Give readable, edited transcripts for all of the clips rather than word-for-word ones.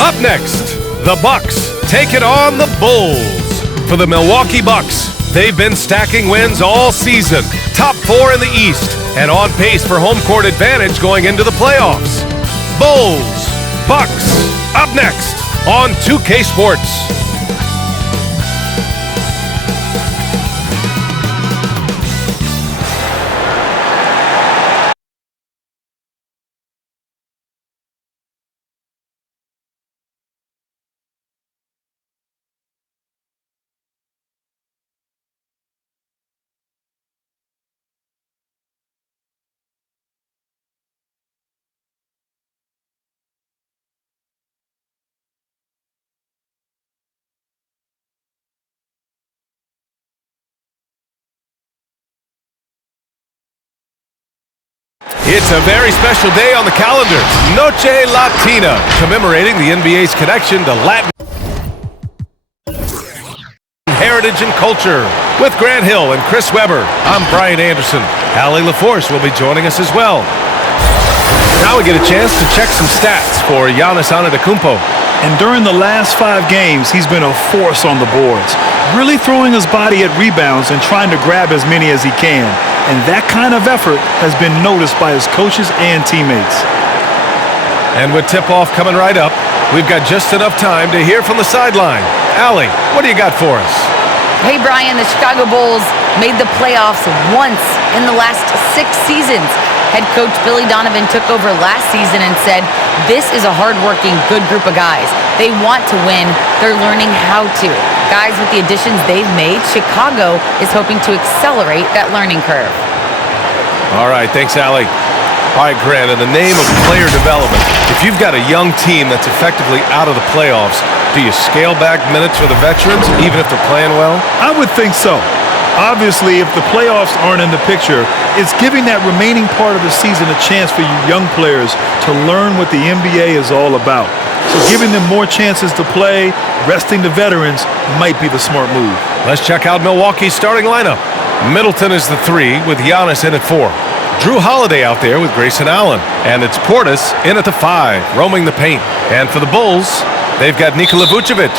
Up next, the Bucks take it on the Bulls. For the Milwaukee Bucks, they've been stacking wins all season. Top 4 in the East and on pace for home court advantage going into the playoffs. Bulls, Bucks, up next on 2K Sports. It's a very special day on the calendar, Noche Latina, commemorating the NBA's connection to Latin heritage and culture. With Grant Hill and Chris Webber, I'm Brian Anderson. Allie LaForce will be joining us as well. Now we get a chance to check some stats for Giannis Antetokounmpo. And during the last 5 games, he's been a force on the boards, really throwing his body at rebounds and trying to grab as many as he can. And that kind of effort has been noticed by his coaches and teammates. And with tip-off coming right up, we've got just enough time to hear from the sideline. Allie, what do you got for us? Hey, Brian, the Chicago Bulls made the playoffs once in the last 6 seasons. Head coach Billy Donovan took over last season and said, this is a hardworking, good group of guys. They want to win. They're learning how to. Guys, with the additions they've made, Chicago is hoping to accelerate that learning curve. All right, thanks, Allie. All right, Grant, in the name of player development, if you've got a young team that's effectively out of the playoffs, do you scale back minutes for the veterans, even if they're playing well? I would think so. Obviously, if the playoffs aren't in the picture, it's giving that remaining part of the season a chance for you young players to learn what the NBA is all about. So giving them more chances to play, resting the veterans, might be the smart move. Let's check out Milwaukee's starting lineup. Middleton is the 3 with Giannis in at 4. Drew Holiday out there with Grayson Allen. And it's Portis in at the 5, roaming the paint. And for the Bulls, they've got Nikola Vucevic.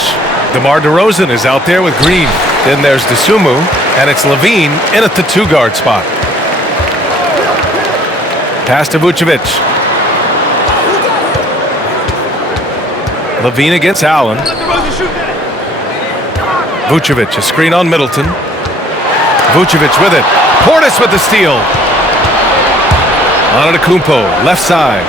DeMar DeRozan is out there with Green. Then there's Dosunmu, and it's Levine in at the 2-guard spot. Pass to Vucevic. Levine against Allen. Vucevic, a screen on Middleton. Vucevic with it. Portis with the steal. Antetokounmpo, left side.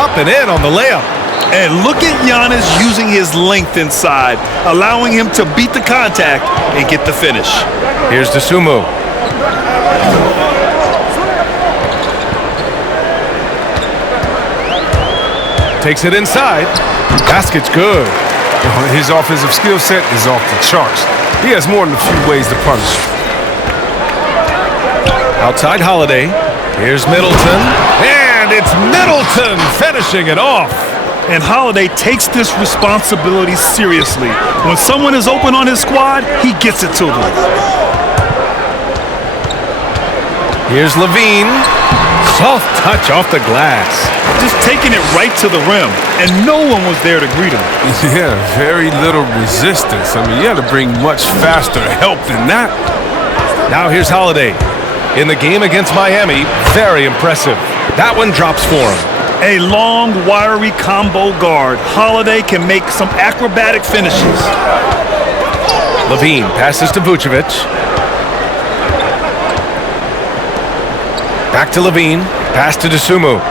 Up and in on the layup. And look at Giannis using his length inside, allowing him to beat the contact and get the finish. Here's Dosunmu. Takes it inside. Basket's good. His offensive skill set is off the charts. He has more than a few ways to punish. Outside Holiday. Here's Middleton. And it's Middleton finishing it off. And Holiday takes this responsibility seriously. When someone is open on his squad, he gets it to them. Here's Levine. Soft touch off the glass. Just taking it right to the rim, and no one was there to greet him. Yeah, very little resistance. I mean, you had to bring much faster help than that. Now here's Holiday. In the game against Miami, very impressive. That one drops for him. A long, wiry combo guard. Holiday can make some acrobatic finishes. Levine passes to Vucevic. Back to Levine. Pass to Dosunmu.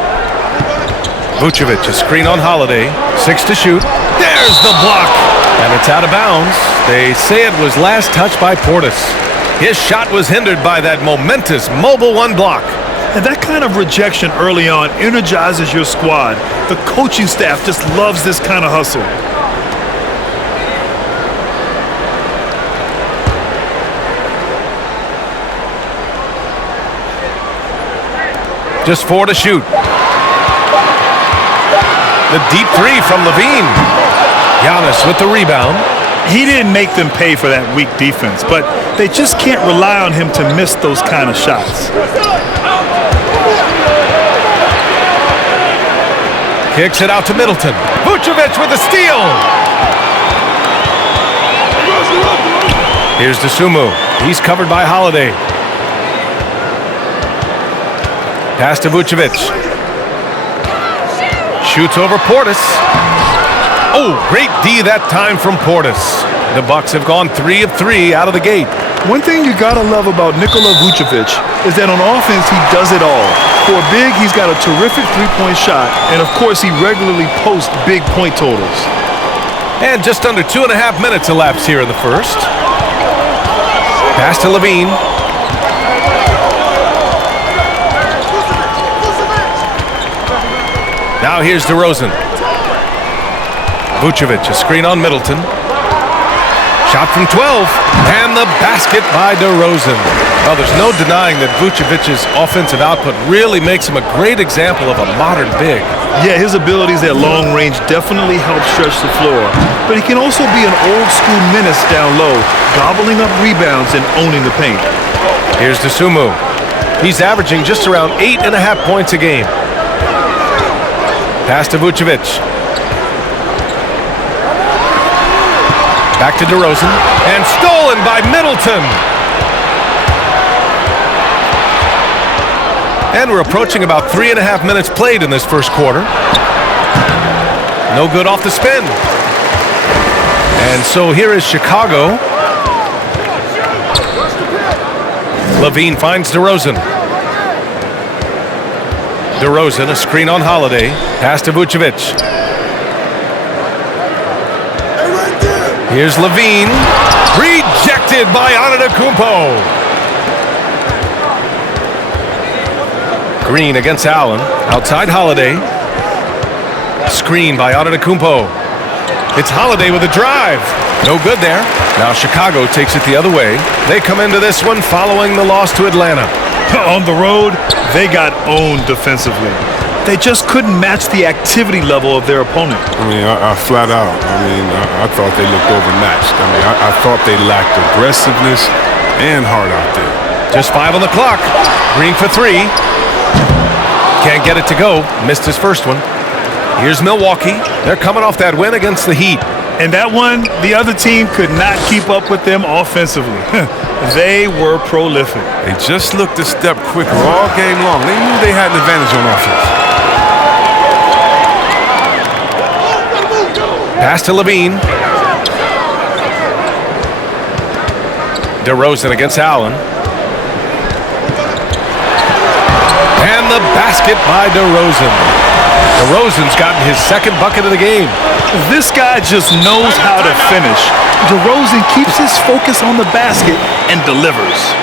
Vucevic, a screen on Holiday. 6 to shoot. There's the block. And it's out of bounds. They say it was last touched by Portis. His shot was hindered by that momentous mobile 1 block. And that kind of rejection early on energizes your squad. The coaching staff just loves this kind of hustle. Just 4 to shoot. The deep 3 from Levine. Giannis with the rebound. He didn't make them pay for that weak defense, but they just can't rely on him to miss those kind of shots. Kicks it out to Middleton. Vucevic with a steal. Here's DeSumo. He's covered by Holiday. Pass to Vucevic. Shoots over Portis. Oh, great D that time from Portis. The Bucks have gone 3 of 3 out of the gate. One thing you gotta love about Nikola Vucevic is that on offense he does it all. For a big, he's got a terrific three-point shot, and of course he regularly posts big point totals. And just under 2.5 minutes elapsed here in the first. Pass to Levine. Now here's DeRozan. Vucevic, a screen on Middleton. Shot from 12, and the basket by DeRozan. Well, there's no denying that Vucevic's offensive output really makes him a great example of a modern big. Yeah, his abilities at long range definitely help stretch the floor, but he can also be an old-school menace down low, gobbling up rebounds and owning the paint. Here's DeSumo. He's averaging just around 8.5 points a game. Pass to Vucevic. Back to DeRozan, and stolen by Middleton. And we're approaching about 3.5 minutes played in this first quarter. No good off the spin. And so here is Chicago. Levine finds DeRozan. DeRozan, a screen on Holiday. Pass to Vucevic. Here's Levine. Rejected by Antetokounmpo. Green against Allen. Outside Holiday. Screen by Antetokounmpo. It's Holiday with a drive. No good there. Now Chicago takes it the other way. They come into this one following the loss to Atlanta. On the road, they got owned defensively. They just couldn't match the activity level of their opponent. I mean, I flat out. I thought they looked overmatched. I thought they lacked aggressiveness and heart out there. Just 5 on the clock. Green for 3. Can't get it to go. Missed his first one. Here's Milwaukee. They're coming off that win against the Heat. And that one, the other team could not keep up with them offensively. They were prolific. They just looked a step quicker all game long. They knew they had an advantage on offense. Pass to Levine. DeRozan against Allen. And the basket by DeRozan. DeRozan's gotten his second bucket of the game. This guy just knows how to finish. DeRozan keeps his focus on the basket and delivers.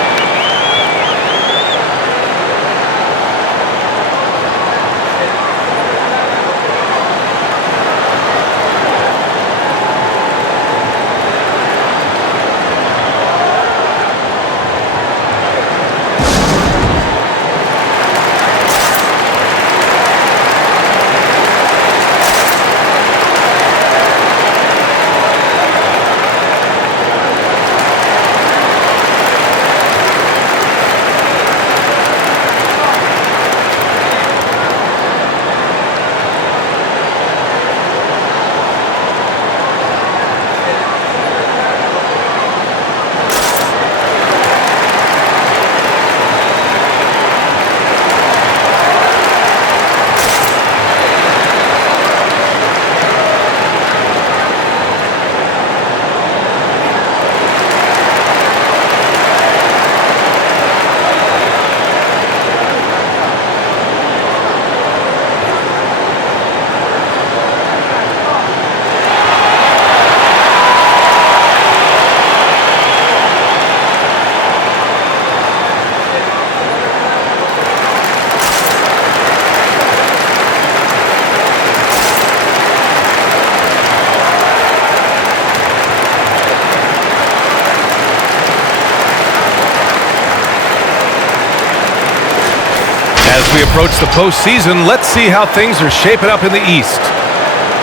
As we approach the postseason, let's see how things are shaping up in the East.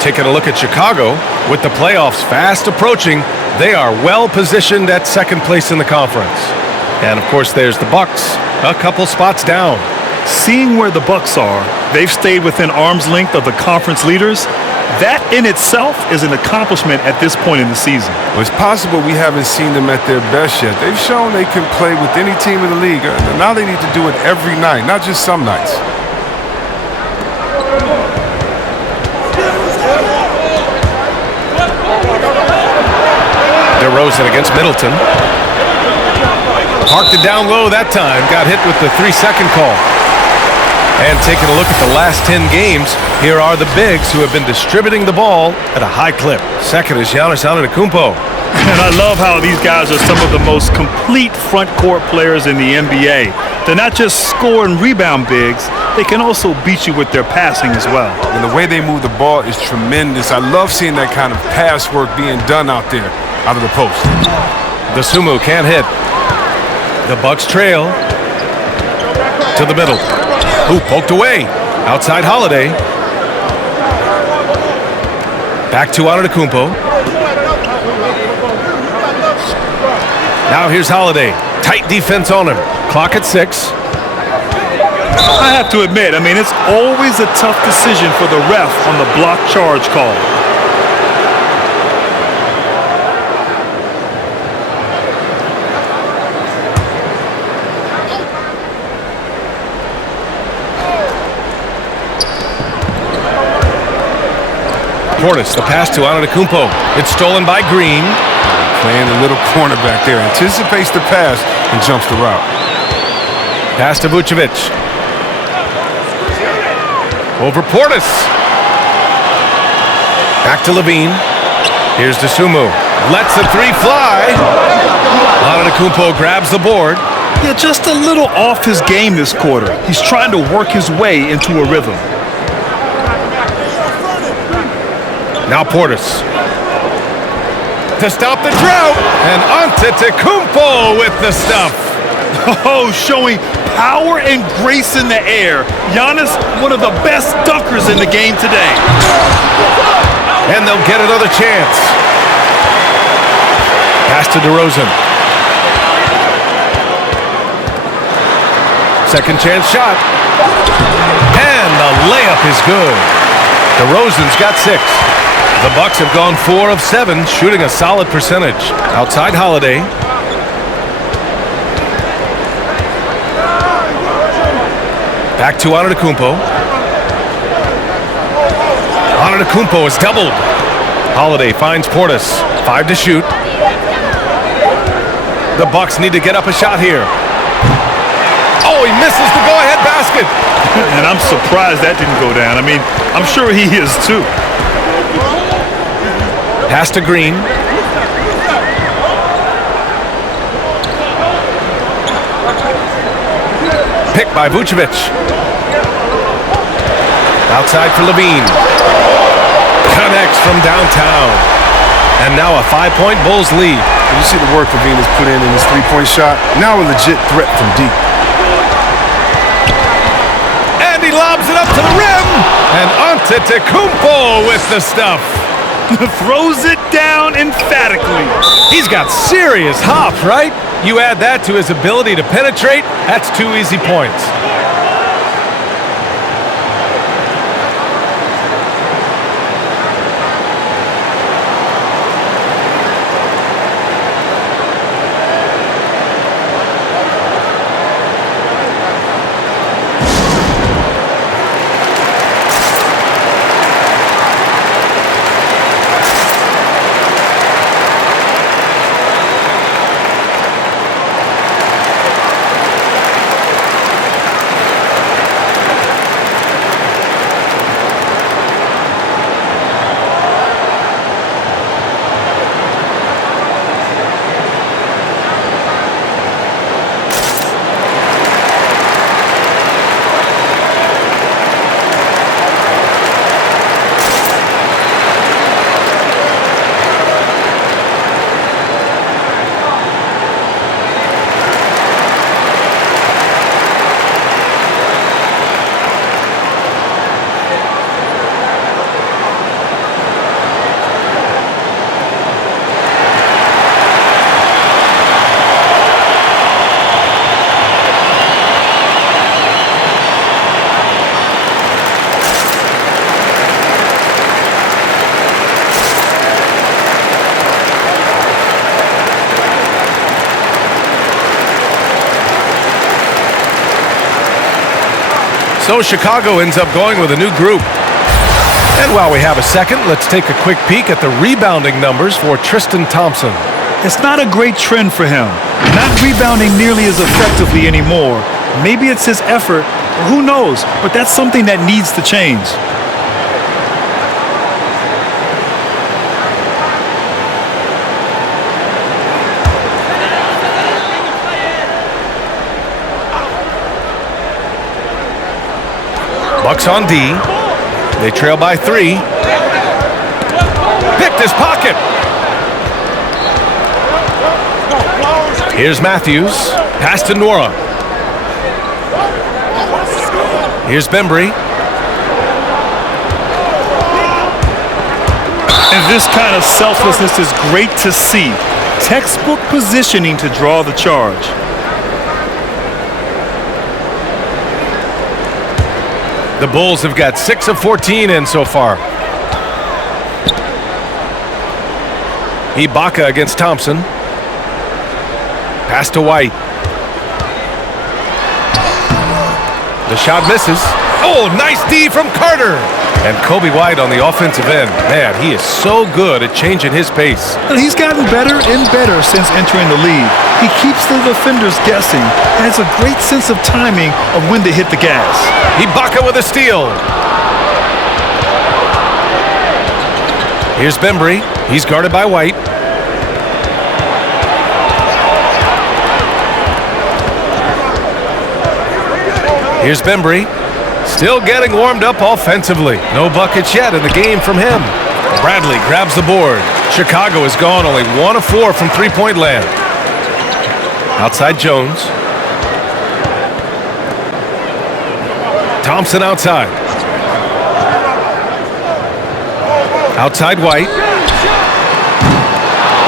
Taking a look at Chicago, with the playoffs fast approaching, they are well positioned at second place in the conference. And of course, there's the Bucks, a couple spots down. Seeing where the Bucks are, they've stayed within arm's length of the conference leaders. That in itself is an accomplishment at this point in the season. Well, it's possible we haven't seen them at their best yet. They've shown they can play with any team in the league. And now they need to do it every night, not just some nights. DeRozan against Middleton. Parked it down low that time. Got hit with the 3-second call. And taking a look at the last 10 games, here are the bigs who have been distributing the ball at a high clip. Second is Giannis Antetokounmpo. And I love how these guys are some of the most complete front court players in the NBA. They're not just score and rebound bigs, they can also beat you with their passing as well. And the way they move the ball is tremendous. I love seeing that kind of pass work being done out there, out of the post. The Sumu can't hit. The Bucks trail to the middle. Ooh, poked away. Outside Holiday. Back to Antetokounmpo. Now here's Holiday. Tight defense on him. Clock at 6. I have to admit, it's always a tough decision for the ref on the block charge call. Portis, the pass to Antetokounmpo. It's stolen by Green. Playing a little cornerback there. Anticipates the pass and jumps the route. Pass to Vucevic. Over Portis. Back to Levine. Here's DeSumo. Lets the 3 fly. Antetokounmpo grabs the board. Yeah, just a little off his game this quarter. He's trying to work his way into a rhythm. Now Portis. To stop the drought. And Antetokounmpo with the stuff. Oh, showing power and grace in the air. Giannis, one of the best dunkers in the game today. And they'll get another chance. Pass to DeRozan. Second chance shot. And the layup is good. DeRozan's got 6. The Bucks have gone 4 of 7, shooting a solid percentage. Outside Holiday. Back to Antetokounmpo. Antetokounmpo is doubled. Holiday finds Portis. 5 to shoot. The Bucks need to get up a shot here. Oh, he misses the go-ahead basket. And I'm surprised that didn't go down. I'm sure he is too. Pass to Green. Picked by Vucevic. Outside for Levine. Connects from downtown. And now a 5-point Bulls lead. You see the work Levine has put in his 3-point shot. Now a legit threat from deep. And he lobs it up to the rim. And Antetokounmpo with the stuff. Throws it down emphatically. He's got serious hop, right? You add that to his ability to penetrate, that's 2 easy points. So Chicago ends up going with a new group. And while we have a second, let's take a quick peek at the rebounding numbers for Tristan Thompson. It's not a great trend for him. Not rebounding nearly as effectively anymore. Maybe it's his effort, or who knows, but that's something that needs to change. Bucks on D. They trail by 3. Picked his pocket. Here's Matthews. Pass to Nora. Here's Bembry. And this kind of selflessness is great to see. Textbook positioning to draw the charge. The Bulls have got 6 of 14 in so far. Ibaka against Thompson. Pass to White. The shot misses. Oh, nice D from Carter. And Kobe White on the offensive end. Man, he is so good at changing his pace. And he's gotten better and better since entering the league. He keeps the defenders guessing and has a great sense of timing of when to hit the gas. Ibaka with a steal. Here's Bembry. He's guarded by White. Here's Bembry. Still getting warmed up offensively. No buckets yet in the game from him. Bradley grabs the board. Chicago has gone only 1 of 4 from three-point land. Outside Jones. Thompson outside. Outside White.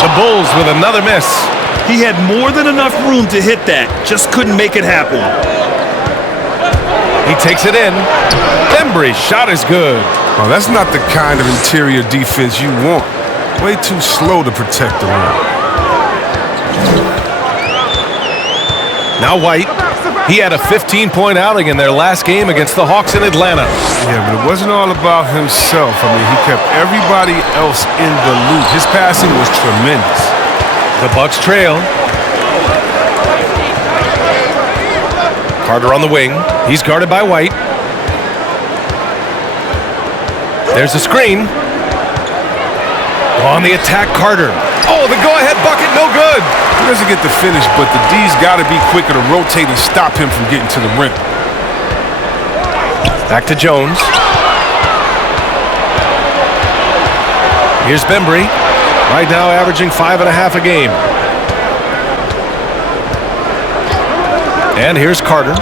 The Bulls with another miss. He had more than enough room to hit that. Just couldn't make it happen. He takes it in. Bembry's shot is good. Oh, that's not the kind of interior defense you want. Way too slow to protect the rim. Now White. He had a 15-point outing in their last game against the Hawks in Atlanta. Yeah, but it wasn't all about himself. I mean, he kept everybody else in the loop. His passing was tremendous. The Bucks trail. Carter on the wing. He's guarded by White. There's a screen. On the attack, Carter. Oh, the go-ahead bucket, no good. He doesn't get the finish, but the D's got to be quicker to rotate and stop him from getting to the rim. Back to Jones. Here's Bembry. Right now averaging 5.5 a game. And here's Carter.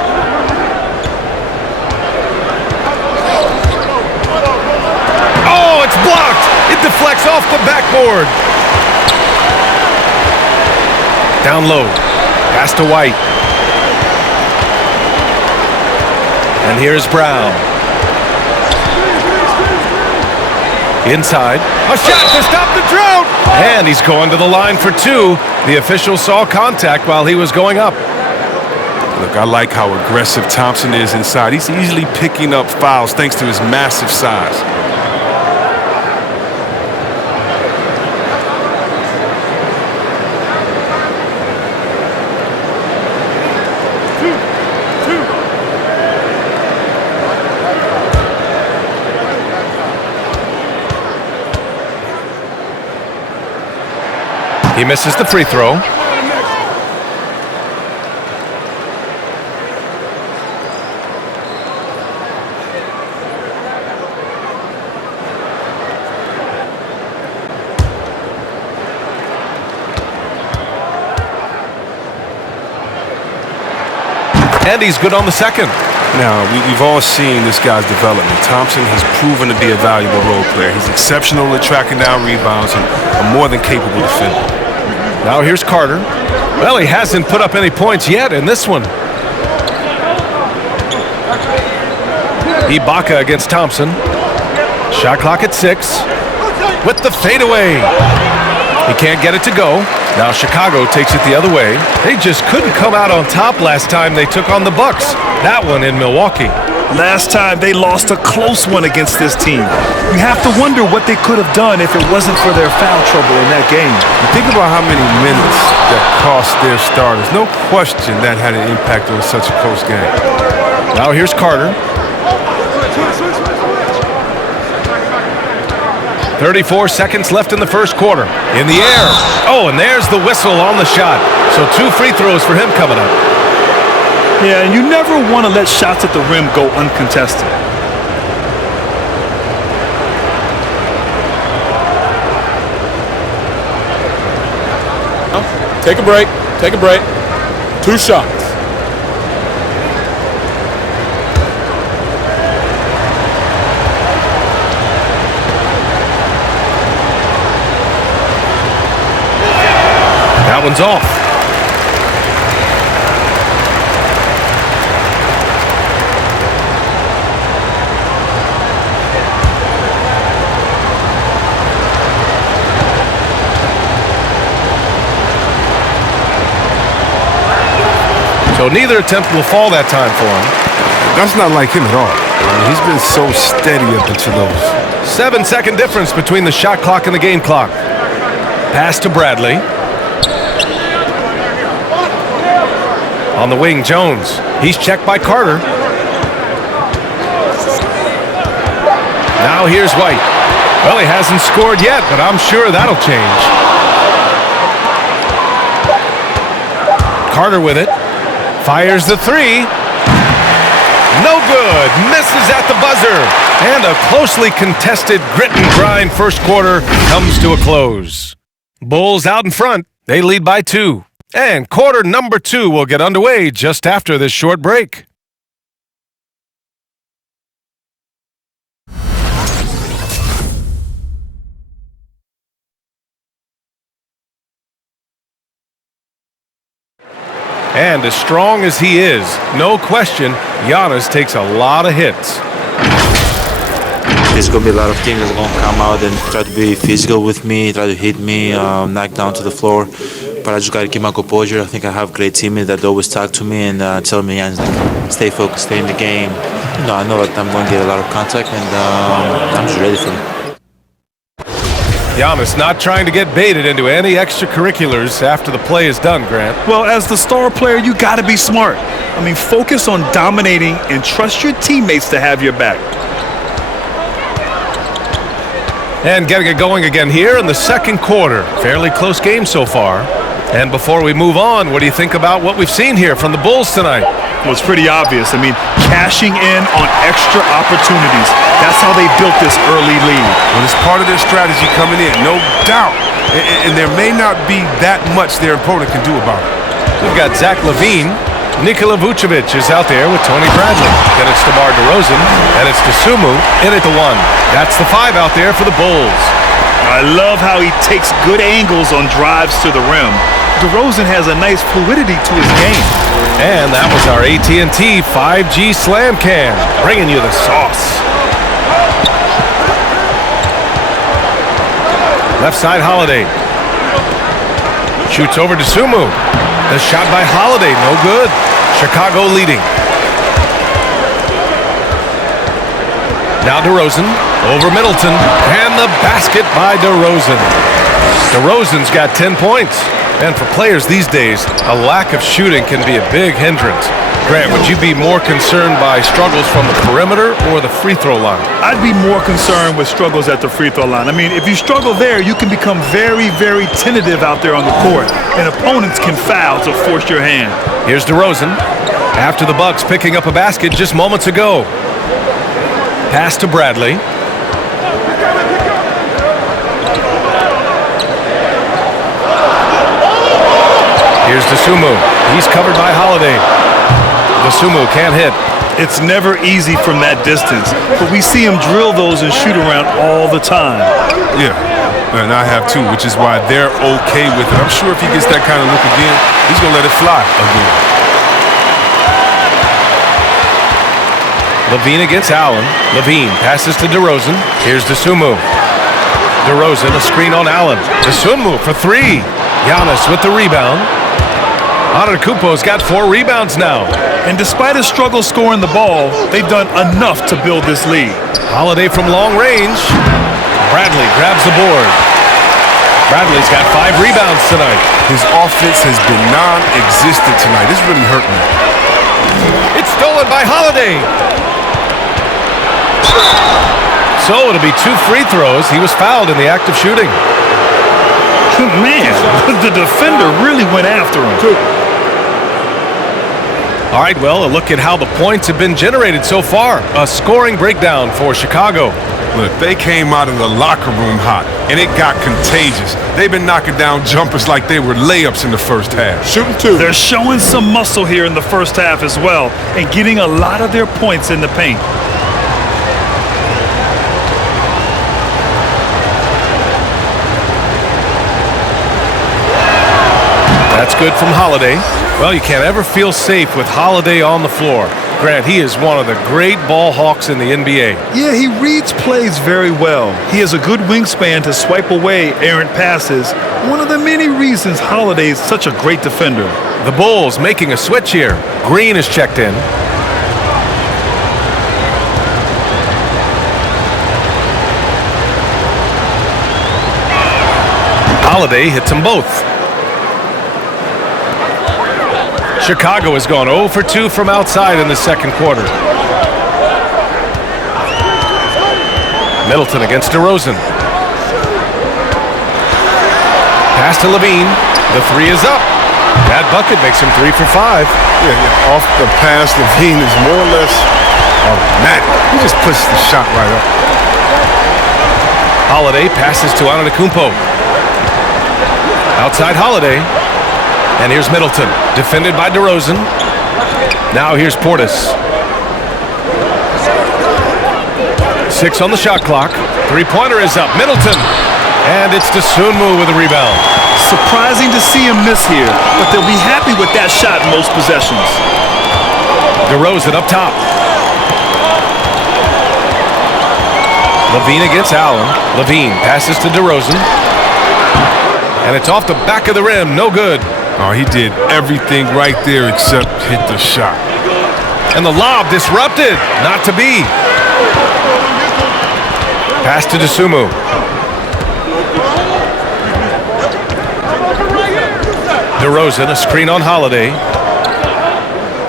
Oh, it's blocked. It deflects off the backboard. Down low. Pass to White. And here's Brown. Inside. A shot to stop the drought. And he's going to the line for 2. The official saw contact while he was going up. Look, I like how aggressive Thompson is inside. He's easily picking up fouls thanks to his massive size. He misses the free throw. And he's good on the second. Now, we've all seen this guy's development. Thompson has proven to be a valuable role player. He's exceptional at tracking down rebounds and a more than capable defender. Now here's Carter. Well, he hasn't put up any points yet in this one. Ibaka against Thompson. Shot clock at 6. With the fadeaway. He can't get it to go. Now Chicago takes it the other way. They just couldn't come out on top last time they took on the Bucks. That one in Milwaukee. Last time they lost a close one against this team. You have to wonder what they could have done if it wasn't for their foul trouble in that game. You think about how many minutes that cost their starters. No question that had an impact on such a close game. Now here's Carter. 34 seconds left in the first quarter. In the air. Oh, and there's the whistle on the shot. So 2 free throws for him coming up. Yeah, and you never want to let shots at the rim go uncontested. Take a break. Take a break. 2 shots. That one's off. So neither attempt will fall that time for him. That's not like him at all. I mean, he's been so steady up until those. 7-second difference between the shot clock and the game clock. Pass to Bradley. On the wing, Jones. He's checked by Carter. Now here's White. Well, he hasn't scored yet, but I'm sure that'll change. Carter with it. Fires the 3. No good. Misses at the buzzer. And a closely contested grit and grind first quarter comes to a close. Bulls out in front. They lead by 2. And quarter number 2 will get underway just after this short break. And as strong as he is, no question, Giannis takes a lot of hits. There's going to be a lot of teams that's going to come out and try to be physical with me, try to hit me, knock down to the floor. But I just got to keep my composure. I think I have great teammates that always talk to me and tell me, stay focused, stay in the game. You know, I know that I'm going to get a lot of contact, and I'm just ready for it. Giannis not trying to get baited into any extracurriculars after the play is done, Grant. Well, as the star player, you got to be smart. I mean, focus on dominating and trust your teammates to have your back. And getting it going again here in the second quarter. Fairly close game so far. And before we move on, what do you think about what we've seen here from the Bulls tonight? Well, it's pretty obvious. I mean, cashing in on extra opportunities. That's how they built this early lead. Well, it's part of their strategy coming in, no doubt. And there may not be that much their opponent can do about it. We've got Zach LaVine. Nikola Vucevic is out there with Tony Bradley. Then it's DeMar DeRozan, and it's DeSumo in at the 1. That's the 5 out there for the Bulls. I love how he takes good angles on drives to the rim. DeRozan has a nice fluidity to his game. And that was our AT&T 5G Slam Cam, bringing you the sauce. Left side, Holiday. Shoots over to Sumu. The shot by Holiday, no good. Chicago leading. Now DeRozan over Middleton, and the basket by DeRozan. DeRozan's got 10 points. And for players these days, a lack of shooting can be a big hindrance. Grant, would you be more concerned by struggles from the perimeter or the free throw line? I'd be more concerned with struggles at the free throw line. I mean, if you struggle there, you can become very, very tentative out there on the court, and opponents can foul to force your hand. Here's DeRozan. After the Bucks picking up a basket just moments ago. Pass to Bradley. Here's DeSumo. He's covered by Holiday. DeSumo can't hit. It's never easy from that distance, but we see him drill those and shoot around all the time. Yeah, and I have too, which is why they're okay with it. I'm sure if he gets that kind of look again, he's going to let it fly again. LaVine against Allen. LaVine passes to DeRozan. Here's DeSumo. DeRozan, a screen on Allen. DeSumo for 3. Giannis with the rebound. Antetokounmpo's got 4 rebounds now. And despite his struggle scoring the ball, they've done enough to build this lead. Holiday from long range. Bradley grabs the board. Bradley's got 5 rebounds tonight. His offense has been non-existent tonight. This really hurt me. It's stolen by Holiday. So it'll be 2 free throws. He was fouled in the act of shooting. Man, the defender really went after him. All right, well, a look at how the points have been generated so far. A scoring breakdown for Chicago. Look, they came out of the locker room hot, and it got contagious. They've been knocking down jumpers like they were layups in the first half. Shooting 2. They're showing some muscle here in the first half as well and getting a lot of their points in the paint. That's good from Holiday. Well, you can't ever feel safe with Holiday on the floor. Grant, he is one of the great ball hawks in the NBA. Yeah, he reads plays very well. He has a good wingspan to swipe away errant passes. One of the many reasons Holiday is such a great defender. The Bulls making a switch here. Green is checked in. Holiday hits them both. Chicago has gone 0 for 2 from outside in the second quarter. Middleton against DeRozan. Pass to Levine. The 3 is up. That bucket makes him 3 for 5. Yeah. Off the pass, Levine is more or less automatic. He just puts the shot right up. Holiday passes to Antetokounmpo. Outside Holiday. And here's Middleton, defended by DeRozan. Now here's Portis. 6 on the shot clock. 3-pointer is up. Middleton. And it's Dosunmu with a rebound. Surprising to see him miss here, but they'll be happy with that shot in most possessions. DeRozan up top. Levine against Allen. Levine passes to DeRozan. And it's off the back of the rim. No good. Oh, he did everything right there except hit the shot. And the lob disrupted. Not to be. Pass to Dosunmu. DeRozan, a screen on Holiday.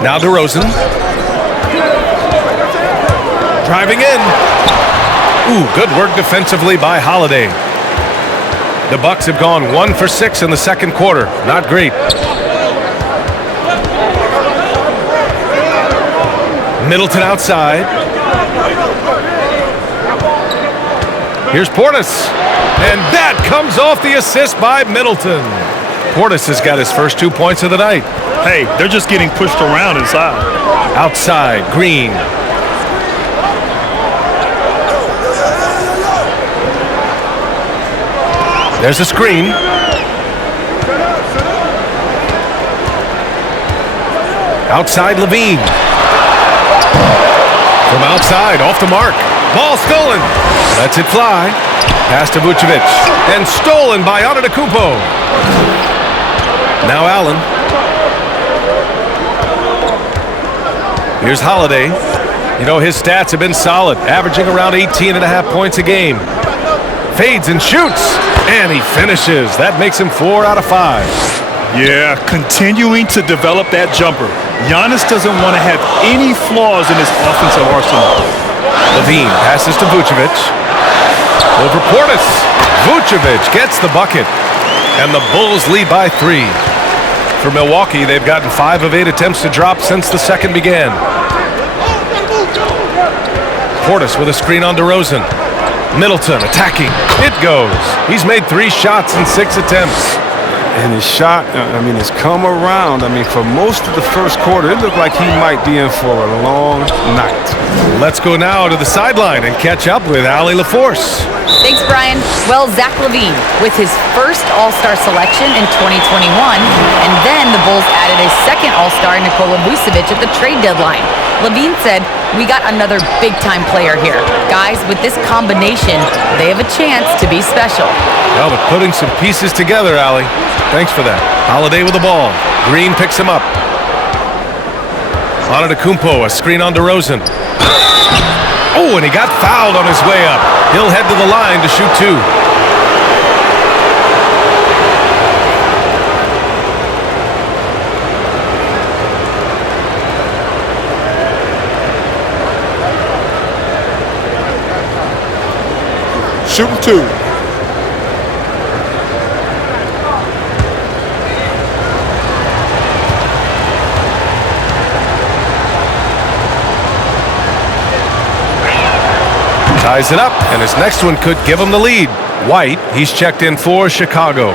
Now DeRozan. Driving in. Ooh, good work defensively by Holiday. The Bucks have gone 1 for 6 in the second quarter. Not great. Middleton outside. Here's Portis. And that comes off the assist by Middleton. Portis has got his first 2 points of the night. Hey, they're just getting pushed around inside. Outside, Green. There's a screen. Outside, Levine. From outside, off the mark. Ball stolen. Lets it fly. Pass to Vucevic. And stolen by Antetokounmpo. Now Allen. Here's Holiday. You know, his stats have been solid, averaging around 18.5 points a game. Fades and shoots. And he finishes. That makes him 4 out of 5. Yeah, continuing to develop that jumper. Giannis doesn't want to have any flaws in his offensive arsenal. Levine passes to Vucevic. Over Portis. Vucevic gets the bucket. And the Bulls lead by 3. For Milwaukee, they've gotten 5 of 8 attempts to drop since the second began. Portis with a screen on DeRozan. Middleton attacking. It goes. He's made 3 shots in 6 attempts. And his shot, has come around. For most of the first quarter, it looked like he might be in for a long night. Let's go now to the sideline and catch up with Allie LaForce. Thanks, Brian. Well, Zach LaVine with his first All-Star selection in 2021, and then the Bulls added a second All-Star, Nikola Vucevic, at the trade deadline. LaVine said, "We got another big-time player here. Guys, with this combination, they have a chance to be special." Well, they're putting some pieces together, Allie. Thanks for that. Holiday with the ball. Green picks him up. Antetokounmpo, a screen on DeRozan. Oh, and he got fouled on his way up. He'll head to the line to shoot two. Shooting two. Ties it up, and his next one could give him the lead. White, he's checked in for Chicago.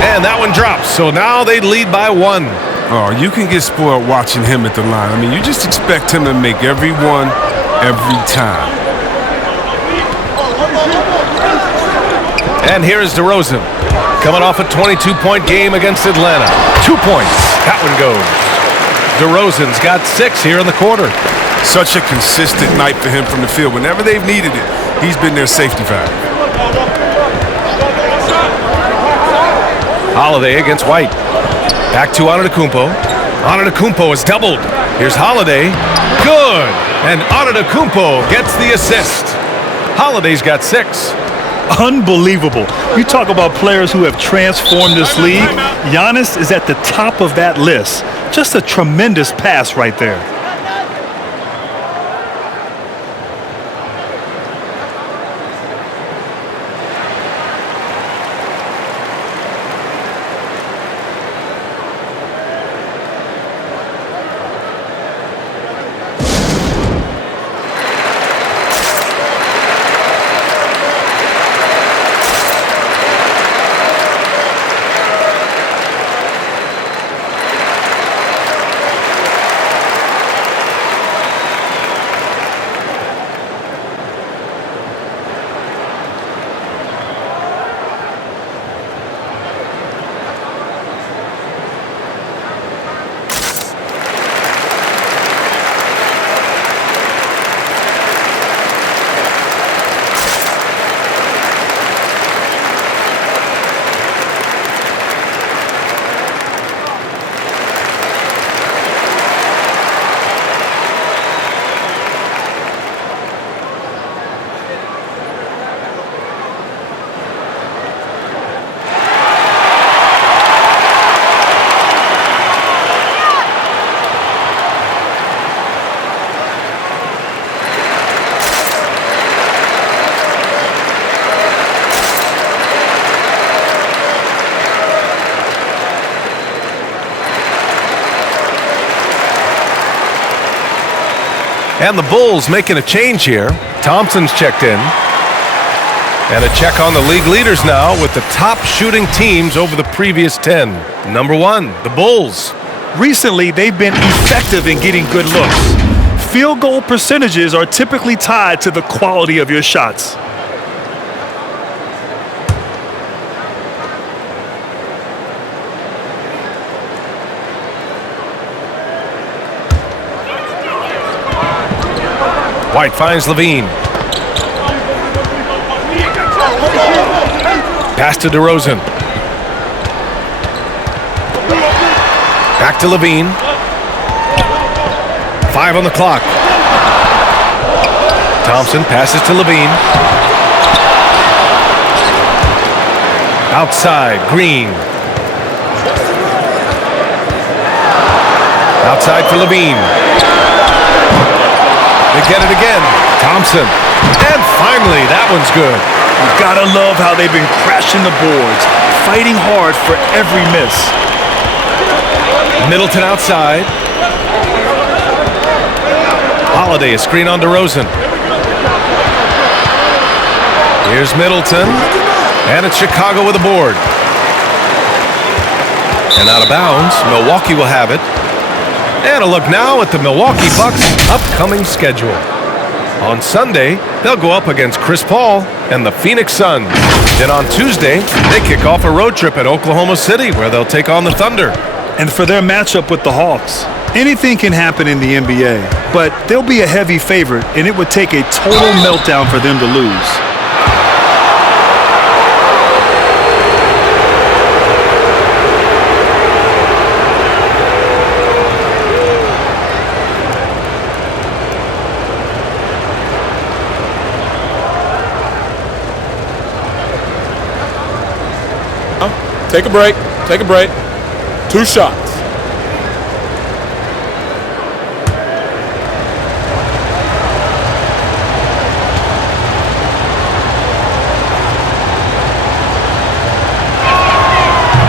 And that one drops, so now they lead by one. Oh, you can get spoiled watching him at the line. I mean, you just expect him to make every one, every time. And here is DeRozan, coming off a 22-point game against Atlanta. 2 points. That one goes. DeRozan's got 6 here in the quarter. Such a consistent night for him from the field. Whenever they've needed it, he's been their safety valve. Holiday against White. Back to Antetokounmpo. Antetokounmpo is doubled. Here's Holiday. Good. And Antetokounmpo gets the assist. Holiday's got 6. Unbelievable. You talk about players who have transformed this league. Giannis is at the top of that list. Just a tremendous pass right there. And the Bulls making a change here. Thompson's checked in. And a check on the league leaders now with the top shooting teams over the previous 10. Number 1, the Bulls. Recently, they've been effective in getting good looks. Field goal percentages are typically tied to the quality of your shots. White finds Levine. Pass to DeRozan. Back to Levine. 5 on the clock. Thompson passes to Levine. Outside, Green. Outside for Levine. They get it again. Thompson. And finally, that one's good. You gotta love how they've been crashing the boards, fighting hard for every miss. Middleton outside. Holiday, a screen on DeRozan. Here's Middleton. And it's Chicago with a board. And out of bounds, Milwaukee will have it. And a look now at the Milwaukee Bucks' upcoming schedule. On Sunday, they'll go up against Chris Paul and the Phoenix Suns. Then on Tuesday, they kick off a road trip at Oklahoma City where they'll take on the Thunder. And for their matchup with the Hawks, anything can happen in the NBA, but they'll be a heavy favorite, and it would take a total meltdown for them to lose. Take a break. Take a break. 2 shots.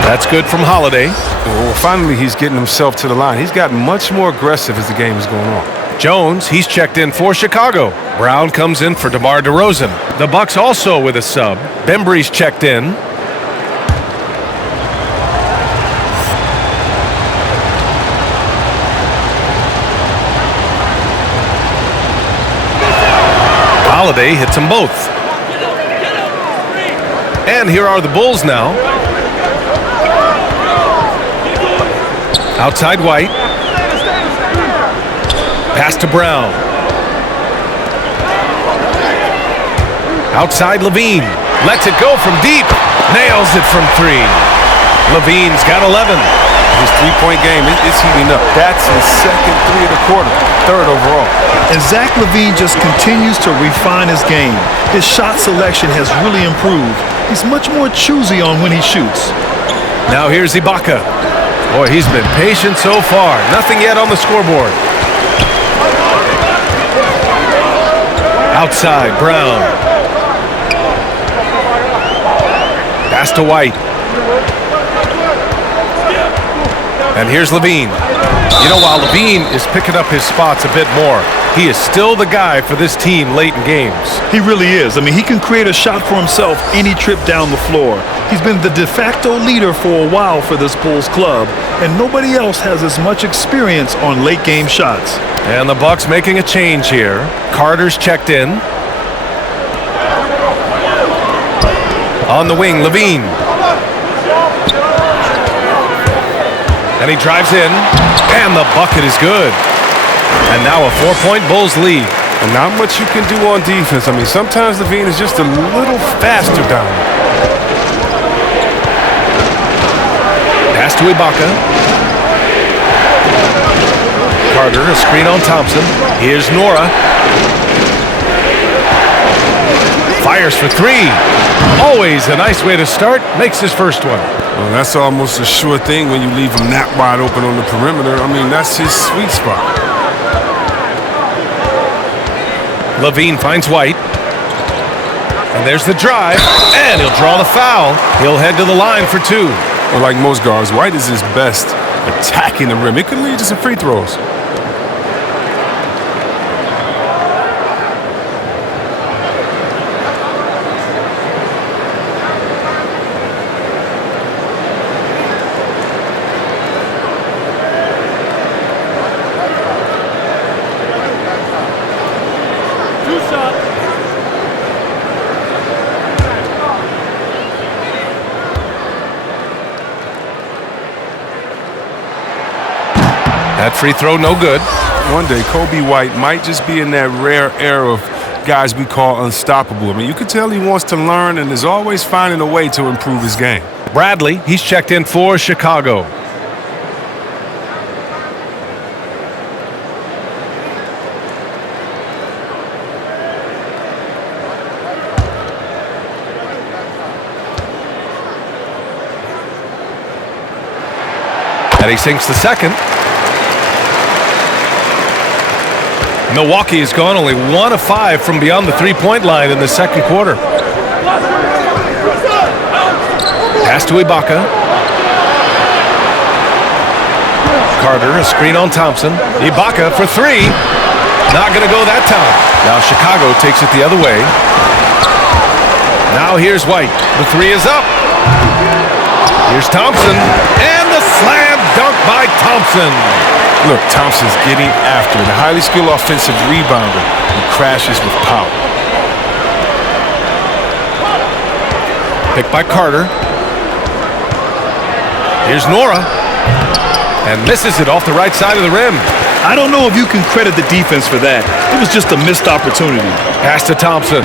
That's good from Holiday. Well, finally, he's getting himself to the line. He's gotten much more aggressive as the game is going on. Jones, he's checked in for Chicago. Brown comes in for DeMar DeRozan. The Bucks also with a sub. Bembry's checked in. Holiday hits them both. And here are the Bulls now. Outside White. Pass to Brown. Outside Levine. Lets it go from deep. Nails it from 3. Levine's got 11. His three-point game is heating up. That's his second 3 of the quarter, 3rd overall. And Zach LaVine just continues to refine his game. His shot selection has really improved. He's much more choosy on when he shoots. Now here's Ibaka. Boy, he's been patient so far. Nothing yet on the scoreboard. Outside, Brown. Pass to White. And here's Levine. You know, while Levine is picking up his spots a bit more, he is still the guy for this team late in games. He really is. I mean, he can create a shot for himself any trip down the floor. He's been the de facto leader for a while for this Bulls club, and nobody else has as much experience on late game shots. And the Bucks making a change here. Carter's checked in. On the wing, Levine. And he drives in, and the bucket is good. And now a 4-point Bulls lead. And not much you can do on defense. I mean, sometimes Levine is just a little faster down there. Pass to Ibaka. Carter, a screen on Thompson. Here's Nora. Fires for 3. Always a nice way to start. Makes his first one. Well, that's almost a sure thing when you leave him that wide open on the perimeter. I mean, that's his sweet spot. Levine finds White. And there's the drive. And he'll draw the foul. He'll head to the line for 2. Well, like most guards, White is his best attacking the rim. It could lead to some free throws. That free throw, no good. One day, Kobe White might just be in that rare era of guys we call unstoppable. I mean, you can tell he wants to learn and is always finding a way to improve his game. Bradley, he's checked in for Chicago. And he sinks the second. Milwaukee has gone only 1 of 5 from beyond the 3-point line in the second quarter. Pass to Ibaka. Carter, a screen on Thompson. Ibaka for 3. Not going to go that time. Now Chicago takes it the other way. Now here's White. The 3 is up. Here's Thompson. And the slam dunk by Thompson. Look, Thompson's getting after it. A highly skilled offensive rebounder who crashes with power. Picked by Carter. Here's Nora. And misses it off the right side of the rim. I don't know if you can credit the defense for that. It was just a missed opportunity. Pass to Thompson.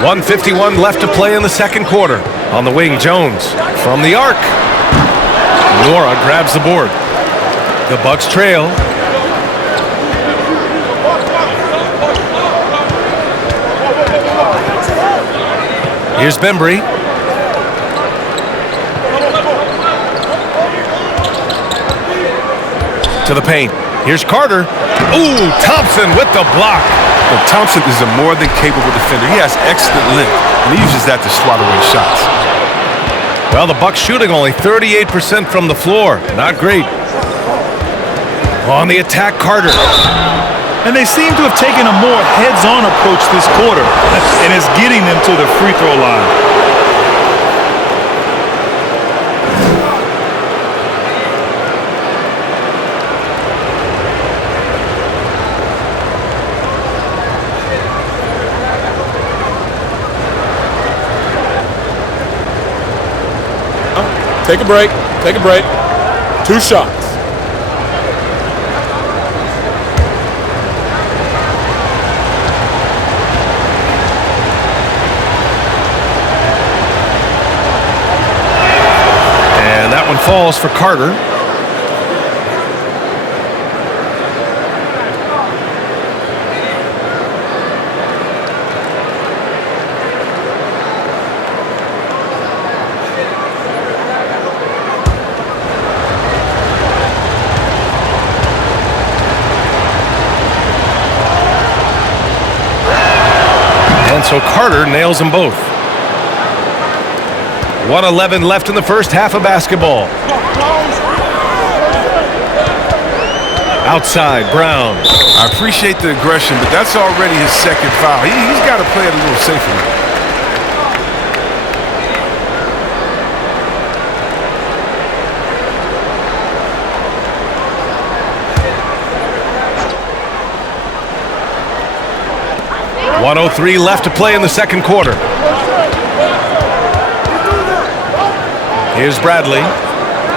1:51 left to play in the second quarter. On the wing, Jones from the arc. Nora grabs the board. The Bucks trail. Here's Bembry. To the paint. Here's Carter. Ooh, Thompson with the block. But Thompson is a more than capable defender. He has excellent length, and he uses that to swat away shots. Well, the Bucks shooting only 38% from the floor. Not great. On the attack, Carter. And they seem to have taken a more heads-on approach this quarter, and it's getting them to the free throw line. Take a break. Take a break. 2 shots. And that one falls for Carter. So Carter nails them both. 1:11 left in the first half of basketball. Outside, Brown. I appreciate the aggression, but that's already his second foul. He's got to play it a little safer. .103 left to play in the second quarter. Here's Bradley.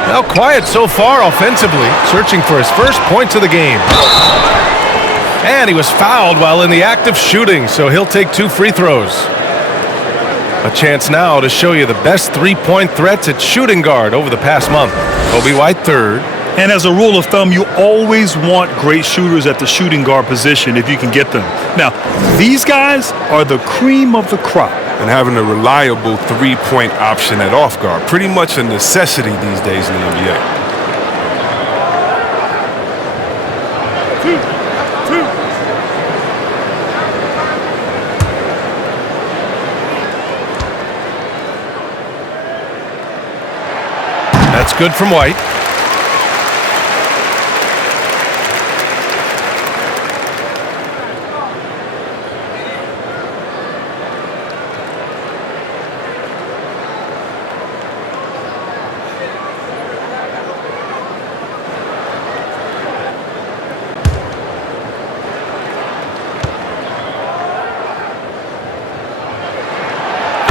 Now quiet so far offensively, searching for his first points of the game. And he was fouled while in the act of shooting, so he'll take 2 free throws. A chance now to show you the best three-point threats at shooting guard over the past month. Kobe White third. And as a rule of thumb, you always want great shooters at the shooting guard position if you can get them. Now, these guys are the cream of the crop. And having a reliable three-point option at off guard, pretty much a necessity these days in the NBA. That's good from White.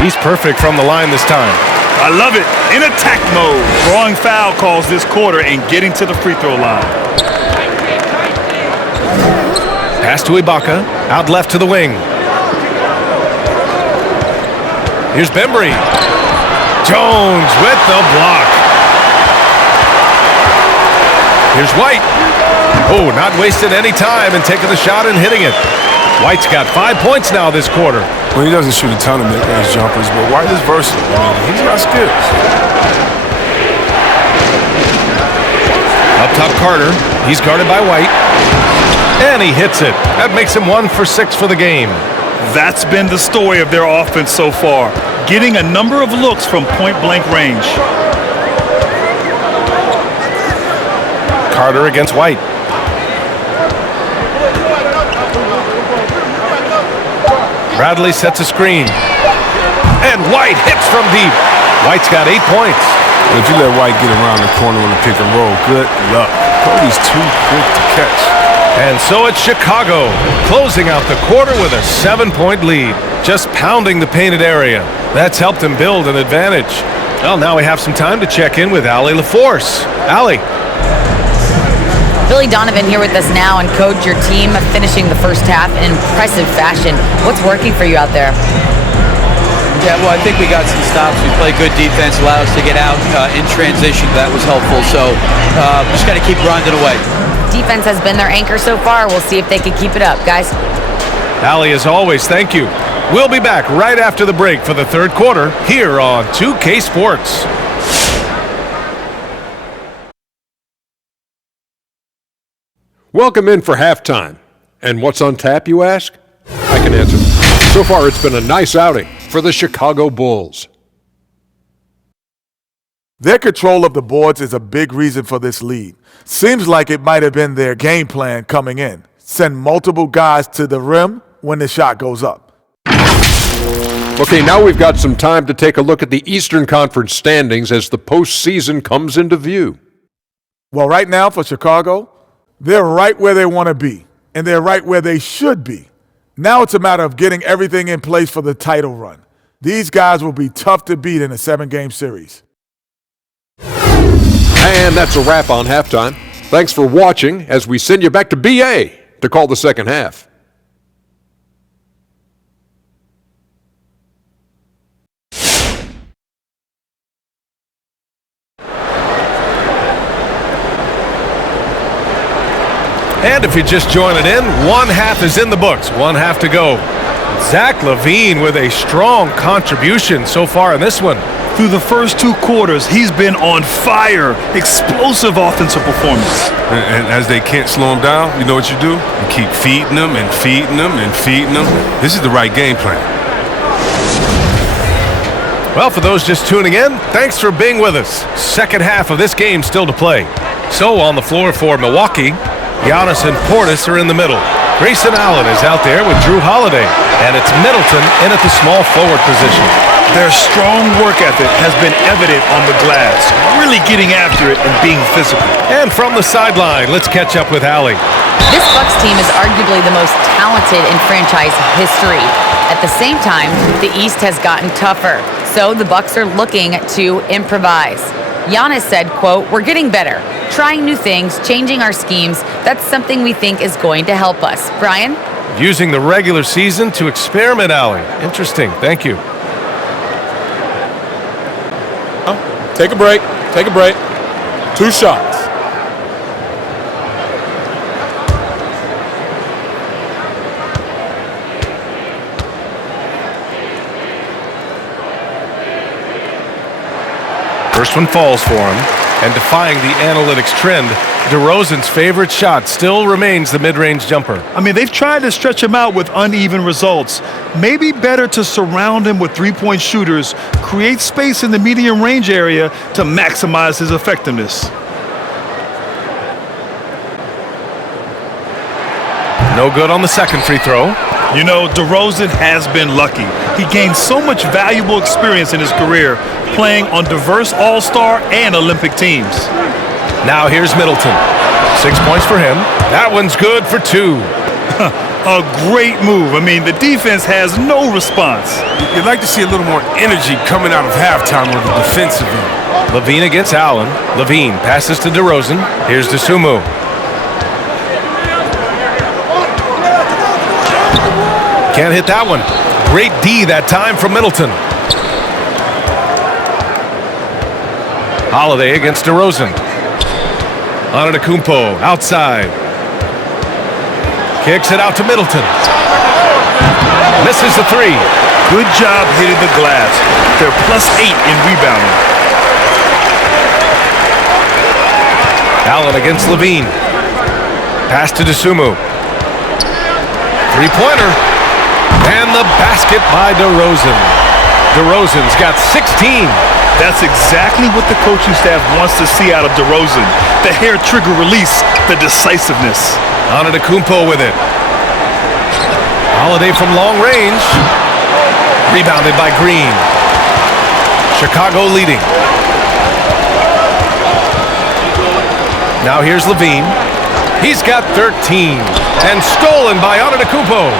He's perfect from the line this time. I love it. In attack mode. Drawing foul calls this quarter and getting to the free throw line. Pass to Ibaka. Out left to the wing. Here's Bembry. Jones with the block. Here's White. Oh, not wasting any time and taking the shot and hitting it. White's got 5 points now this quarter. Well, he doesn't shoot a ton of mid-range jumpers, but White is versatile. I mean, he's got skills. Up top, Carter. He's guarded by White. And he hits it. That makes him 1 for 6 for the game. That's been the story of their offense so far, getting a number of looks from point-blank range. Carter against White. Bradley sets a screen. And White hits from deep. White's got 8 points. And if you let White get around the corner on the pick and roll, good luck. Kobe's too quick to catch. And so it's Chicago, closing out the quarter with a 7-point lead, just pounding the painted area. That's helped them build an advantage. Well, now we have some time to check in with Allie LaForce. Allie. Billy Donovan here with us now, and coach, your team finishing the first half in impressive fashion. What's working for you out there? Yeah, well, I think we got some stops. We played good defense, allowed us to get out in transition. That was helpful. So just got to keep grinding away. Defense has been their anchor so far. We'll see if they can keep it up, guys. Allie, as always, thank you. We'll be back right after the break for the third quarter here on 2K Sports. Welcome in for halftime. And what's on tap, you ask? I can answer. So far, it's been a nice outing for the Chicago Bulls. Their control of the boards is a big reason for this lead. Seems like it might have been their game plan coming in. Send multiple guys to the rim when the shot goes up. Okay, now we've got some time to take a look at the Eastern Conference standings as the postseason comes into view. Well, right now for Chicago, they're right where they want to be, and they're right where they should be. Now it's a matter of getting everything in place for the title run. These guys will be tough to beat in a 7-game series. And that's a wrap on halftime. Thanks for watching as we send you back to BA to call the second half. And if you're just joining in, one half is in the books, one half to go. Zach LaVine with a strong contribution so far in this one. Through the first 2 quarters, he's been on fire. Explosive offensive performance. And as they can't slow him down, you know what you do? You keep feeding them and feeding them and feeding them. This is the right game plan. Well, for those just tuning in, thanks for being with us. Second half of this game still to play. So on the floor for Milwaukee, Giannis and Portis are in the middle. Grayson Allen is out there with Drew Holiday, and it's Middleton in at the small forward position. Their strong work ethic has been evident on the glass, really getting after it and being physical. And from the sideline, let's catch up with Allie. This Bucks team is arguably the most talented in franchise history. At the same time, the East has gotten tougher, so the Bucks are looking to improvise. Giannis said, quote, "We're getting better, trying new things, changing our schemes. That's something we think is going to help us." Brian? Using the regular season to experiment, Allie. Interesting. Thank you. Take a break. Take a break. 2 shots. First one falls for him, and defying the analytics trend, DeRozan's favorite shot still remains the mid-range jumper. I mean, they've tried to stretch him out with uneven results. Maybe better to surround him with 3-point shooters, create space in the medium range area to maximize his effectiveness. No good on the second free throw. You know, DeRozan has been lucky. He gained so much valuable experience in his career playing on diverse All-Star and Olympic teams. Now here's Middleton. 6 points for him. That one's good for 2. A great move. I mean, the defense has no response. You'd like to see a little more energy coming out of halftime on the defensive end. LaVine against Allen. LaVine passes to DeRozan. Here's DeSumo. Can't hit that one. Great D that time from Middleton. Holiday against DeRozan. Antetokounmpo outside. Kicks it out to Middleton. Misses the 3. Good job hitting the glass. They're +8 in rebounding. Allen against LaVine. Pass to DeSumo. 3-pointer. And the basket by DeRozan. DeRozan's got 16. That's exactly what the coaching staff wants to see out of DeRozan. The hair trigger release, the decisiveness. Antetokounmpo with it. Holiday from long range. Rebounded by Green. Chicago leading. Now here's LaVine. He's got 13. And stolen by Antetokounmpo.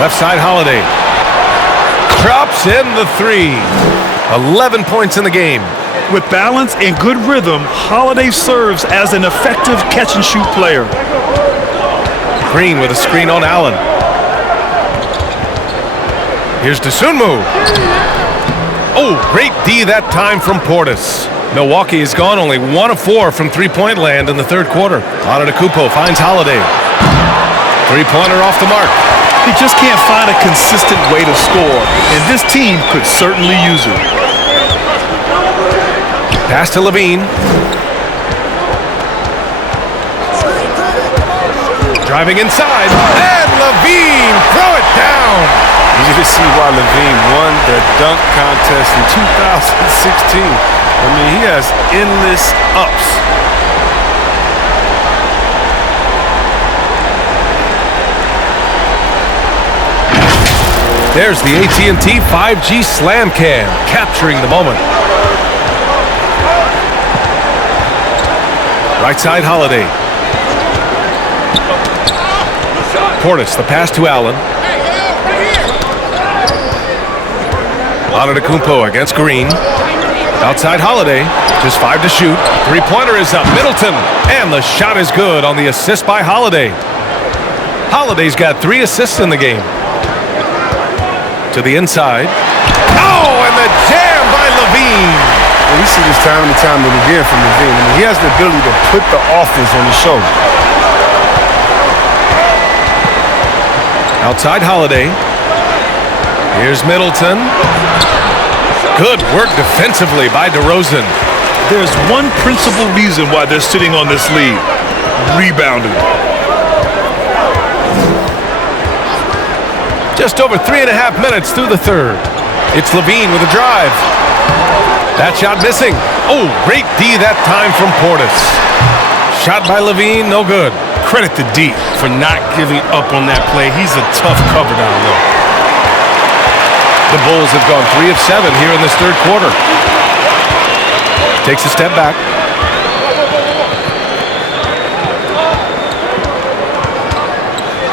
Left side, Holiday. Drops in the three. 11 points in the game. With balance and good rhythm, Holiday serves as an effective catch-and-shoot player. Green with a screen on Allen. Here's Dosunmu. Oh, great D that time from Portis. Milwaukee has gone only 1 of 4 from three-point land in the third quarter. Antetokounmpo finds Holiday. Three-pointer off the mark. He just can't find a consistent way to score, and this team could certainly use it. Pass to Levine. Driving inside, and Levine throw it down. You can see why Levine won the dunk contest in 2016. I mean, he has endless ups. There's the AT&T 5G Slam Cam, capturing the moment. Right side, Holiday. Portis, the pass to Allen. Antetokounmpo against Green. Outside Holiday, just 5 to shoot. Three-pointer is up, Middleton, and the shot is good on the assist by Holiday. Holiday's got 3 assists in the game. To the inside. Oh, and the jam by Levine. And we see this time and time again from Levine. I mean, he has the ability to put the offense on his shoulder. Outside Holiday. Here's Middleton. Good work defensively by DeRozan. There's one principal reason why they're sitting on this lead. Rebounding. Just over 3.5 minutes through the third. It's Levine with a drive. That shot missing. Oh, great D that time from Portis. Shot by Levine, no good. Credit to D for not giving up on that play. He's a tough cover down low. The Bulls have gone 3 of 7 here in this third quarter. Takes a step back.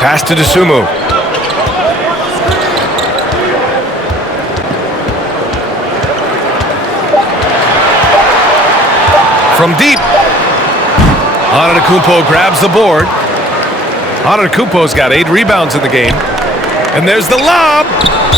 Pass to Dosunmu. From deep. Antetokounmpo grabs the board. Antetokounmpo's got 8 rebounds in the game. And there's the lob.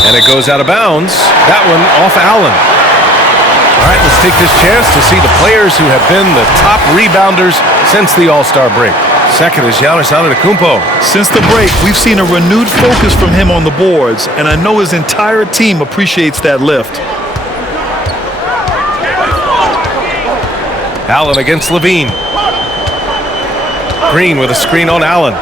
And it goes out of bounds. That one off Allen. All right, let's take this chance to see the players who have been the top rebounders since the All-Star break. Second is Giannis Antetokounmpo. Since the break, we've seen a renewed focus from him on the boards, and I know his entire team appreciates that lift. Allen against Levine. Green with a screen on Allen.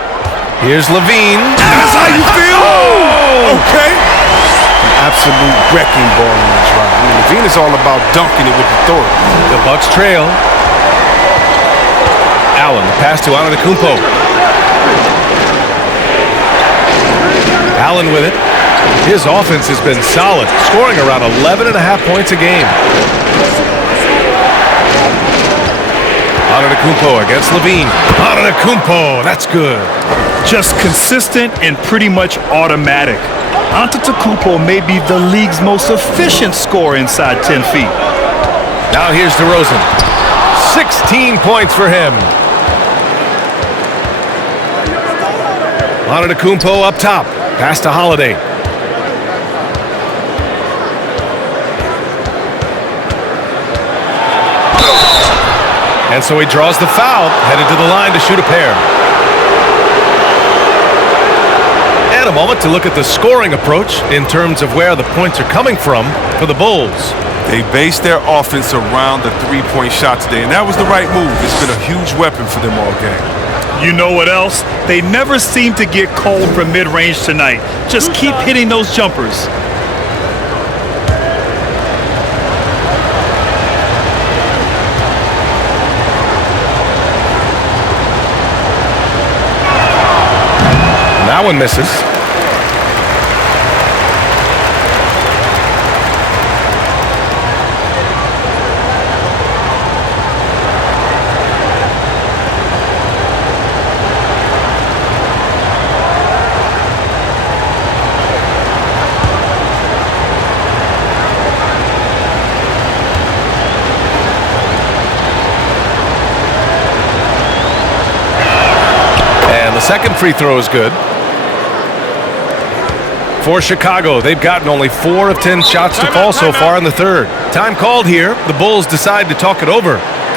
Here's Levine. That's how you feel? Oh! Okay. An absolute wrecking ball in the drive. I mean, Levine is all about dunking it with authority. The Bucks trail. Allen, the pass to Antetokounmpo. Allen with it. His offense has been solid, scoring around 11.5 points a game. Antetokounmpo against Levine. Antetokounmpo, that's good. Just consistent and pretty much automatic. Antetokounmpo may be the league's most efficient scorer inside 10 feet. Now here's DeRozan. 16 points for him. Antetokounmpo up top. Pass to Holiday. And so he draws the foul, headed to the line to shoot a pair. And a moment to look at the scoring approach in terms of where the points are coming from for the Bulls. They based their offense around the three-point shot today, and that was the right move. It's been a huge weapon for them all game. You know what else? They never seem to get cold from mid-range tonight. Just keep hitting those jumpers. That one misses. second free throw is good. For Chicago, they've gotten only 4 of 10 shots to fall so far in the third. Time called here. The Bulls decide to talk it over.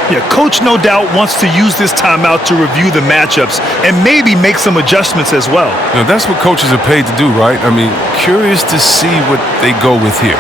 Yeah, coach no doubt wants to use this timeout to review the matchups and maybe make some adjustments as well. Now, that's what coaches are paid to do, right? I mean, curious to see what they go with here.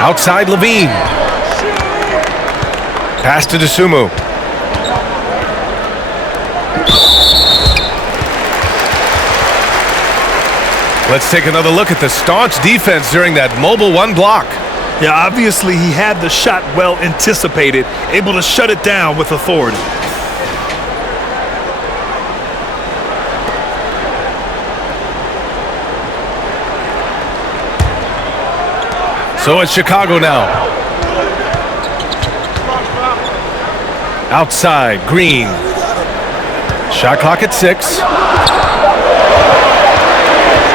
Outside Levine. Pass to Dosunmu. Let's take another look at the staunch defense during that mobile one block. Yeah, obviously he had the shot well anticipated, able to shut it down with authority. So it's Chicago now. Outside, Green. Shot clock at 6.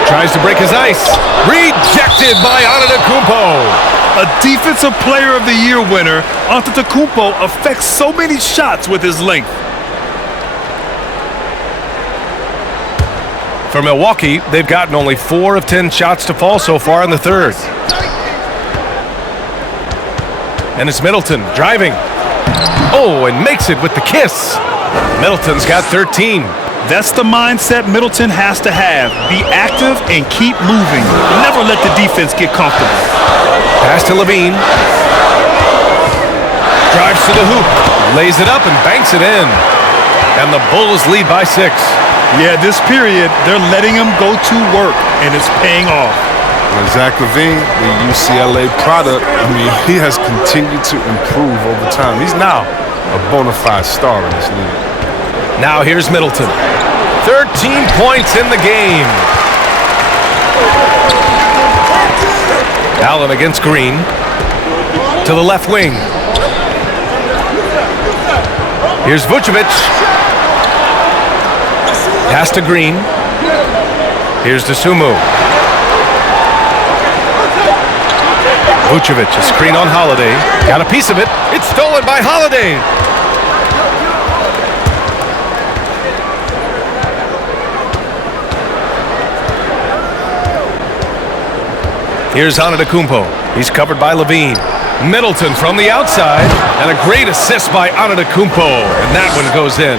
Tries to break his ice. Rejected by Antetokounmpo. A Defensive Player of the Year winner, Antetokounmpo affects so many shots with his length. For Milwaukee, they've gotten only 4 of 10 shots to fall so far in the third. And it's Middleton driving. Oh, and makes it with the kiss. Middleton's got 13. That's the mindset Middleton has to have. Be active and keep moving. Never let the defense get comfortable. Pass to Levine. Drives to the hoop. Lays it up and banks it in. And the Bulls lead by 6. Yeah, this period, they're letting him go to work, and it's paying off. Zach LaVine, the UCLA product, I mean, he has continued to improve over time. He's now a bona fide star in this league. Now here's Middleton. 13 points in the game. Allen against Green. To the left wing. Here's Vucevic. Pass to Green. Here's Dosunmu. Vucevic, a screen on Holiday. Got a piece of it. It's stolen by Holiday. Here's Antetokounmpo. He's covered by Levine. Middleton from the outside. And a great assist by Antetokounmpo. And that one goes in.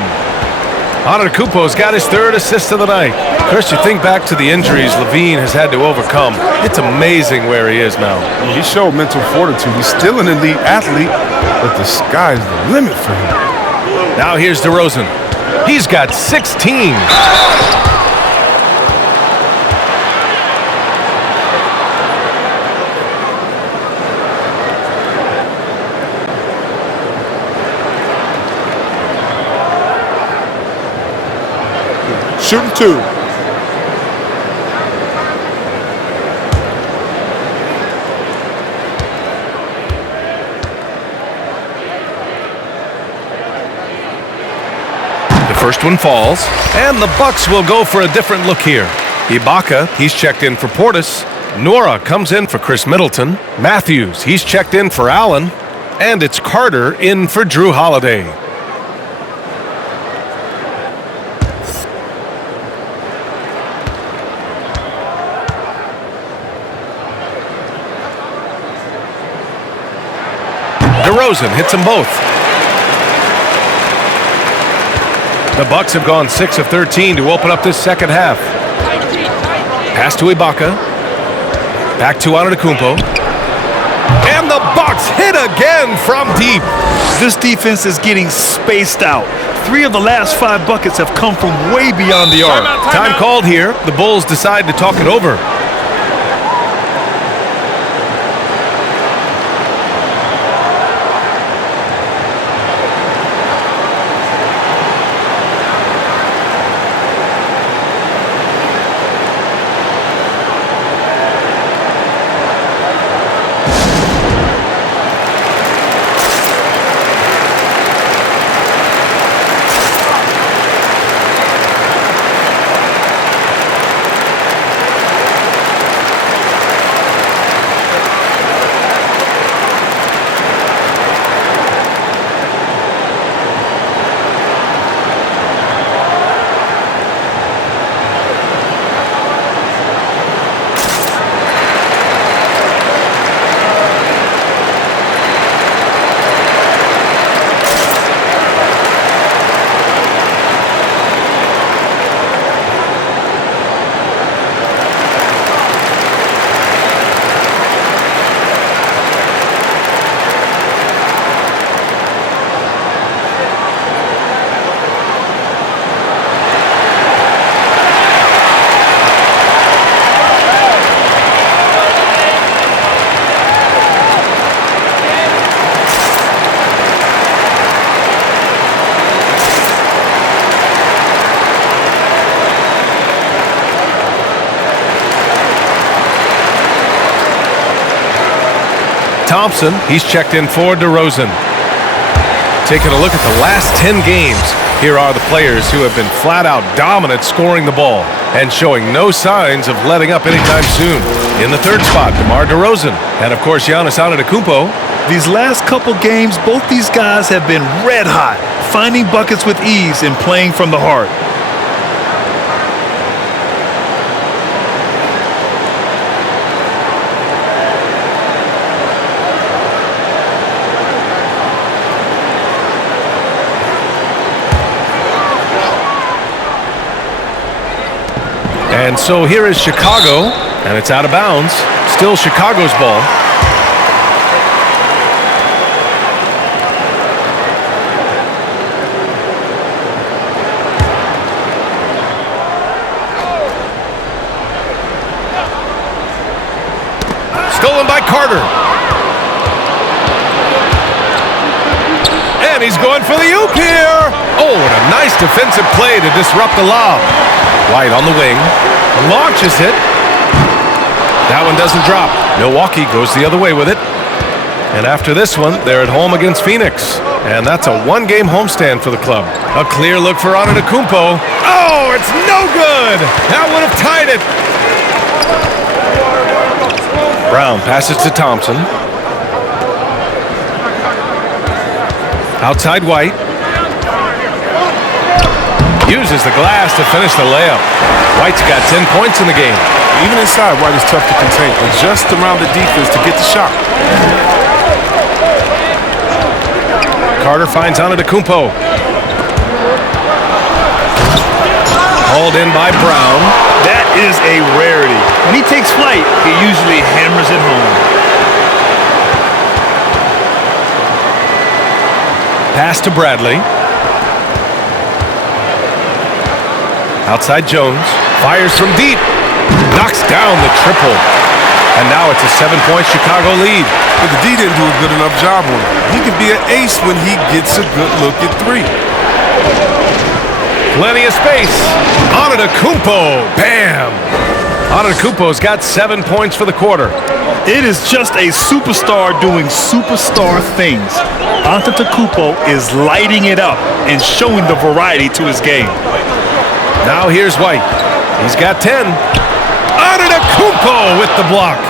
Antetokounmpo's got his 3rd assist of the night. Chris, you think back to the injuries Levine has had to overcome. It's amazing where he is now. He showed mental fortitude. He's still an elite athlete, but the sky's the limit for him. Now here's DeRozan. He's got 16. shooting 2. The first one falls, and the Bucks will go for a different look here. Ibaka, he's checked in for Portis. Nora comes in for Chris Middleton. Matthews, he's checked in for Allen. And it's Carter in for Drew Holiday. DeRozan hits them both. The Bucks have gone 6 of 13 to open up this second half. Pass to Ibaka. Back to Antetokounmpo. And the Bucks hit again from deep. This defense is getting spaced out. 3 of the last 5 buckets have come from way beyond the arc. Time called here. The Bulls decide to talk it over. Thompson, he's checked in for DeRozan. Taking a look at the last 10 games, here are the players who have been flat-out dominant scoring the ball and showing no signs of letting up anytime soon. In the third spot, DeMar DeRozan, and of course Giannis Antetokounmpo. These last couple games, both these guys have been red hot, finding buckets with ease and playing from the heart. And so here is Chicago, and it's out of bounds. Still Chicago's ball. Stolen by Carter. And he's going for the oop here. Oh, and a nice defensive play to disrupt the lob. White on the wing, launches it. That one doesn't drop. Milwaukee goes the other way with it. And after this one, they're at home against Phoenix. And that's a one-game homestand for the club. A clear look for Antetokounmpo. Oh, it's no good. That would have tied it. Brown passes to Thompson. Outside White. Uses the glass to finish the layup. White's got 10 points in the game. Even inside, White is tough to contain. Adjust around the defense to get the shot. Carter finds Antetokounmpo. Hauled in by Brown. That is a rarity. When he takes flight, he usually hammers it home. Pass to Bradley. Outside Jones, fires from deep, knocks down the triple. And now it's a 7-point Chicago lead. But the D didn't do a good enough job on him. He can be an ace when he gets a good look at 3. Plenty of space. Antetokounmpo. Bam! Antetokounmpo's got 7 points for the quarter. It is just a superstar doing superstar things. Antetokounmpo is lighting it up and showing the variety to his game. Now here's White. He's got 10. Antetokounmpo with the block.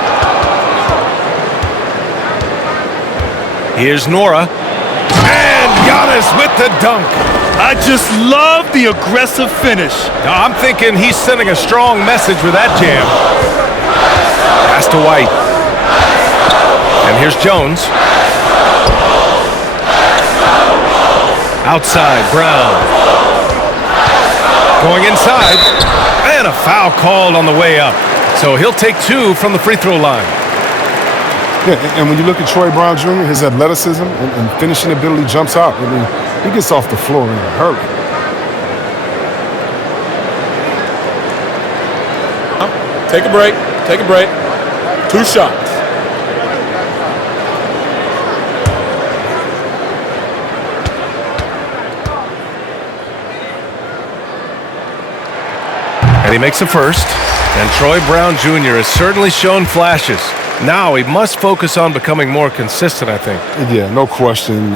Here's Nora. And Giannis with the dunk. I just love the aggressive finish. Now, I'm thinking he's sending a strong message with that jam. Pass to White. And here's Jones. Outside, Brown. Going inside. And a foul called on the way up. So he'll take 2 from the free throw line. Yeah, and when you look at Troy Brown Jr., his athleticism and finishing ability jumps out. I mean, he gets off the floor in a hurry. Take a break. Take a break. 2 shots. And he makes the first. And Troy Brown Jr. has certainly shown flashes. Now he must focus on becoming more consistent, I think. Yeah, no question.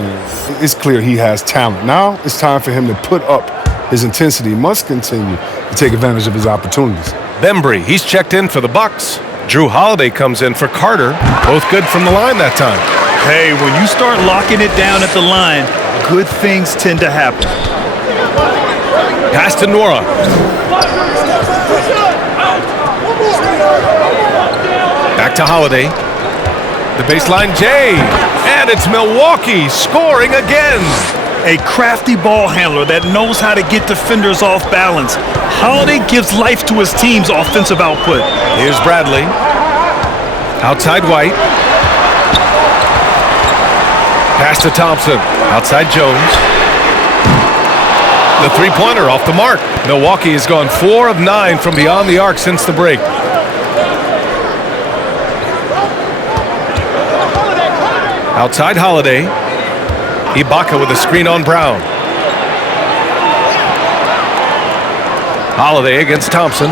It's clear he has talent. Now it's time for him to put up his intensity. He must continue to take advantage of his opportunities. Bembry, he's checked in for the Bucks. Drew Holiday comes in for Carter. Both good from the line that time. Hey, when you start locking it down at the line, good things tend to happen. Pass to Nora. Back to Holiday. The baseline J. And it's Milwaukee scoring again. A crafty ball handler that knows how to get defenders off balance. Holiday gives life to his team's offensive output. Here's Bradley. Outside White. Pass to Thompson. Outside Jones. The three-pointer off the mark. Milwaukee has gone 4 of 9 from beyond the arc since the break. Outside Holiday. Ibaka with a screen on Brown. Holiday against Thompson.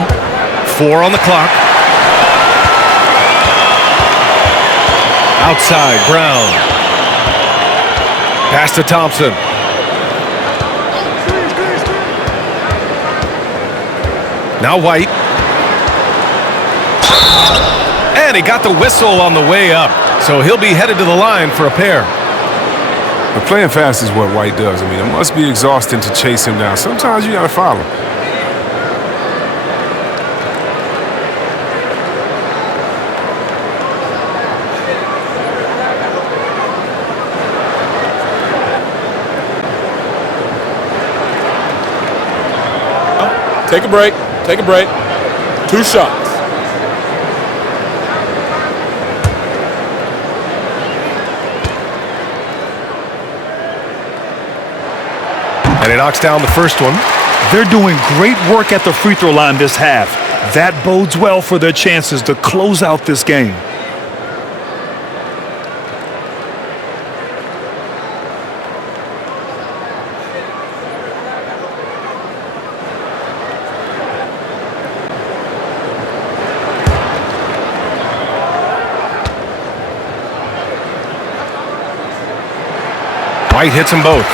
4 on the clock. Outside Brown. Pass to Thompson. Now White. And he got the whistle on the way up. So he'll be headed to the line for a pair. But playing fast is what White does. I mean, it must be exhausting to chase him down. Sometimes you got to follow. Take a break. Take a break. 2 shots. And he knocks down the first one. They're doing great work at the free throw line this half. That bodes well for their chances to close out this game. White hits them both.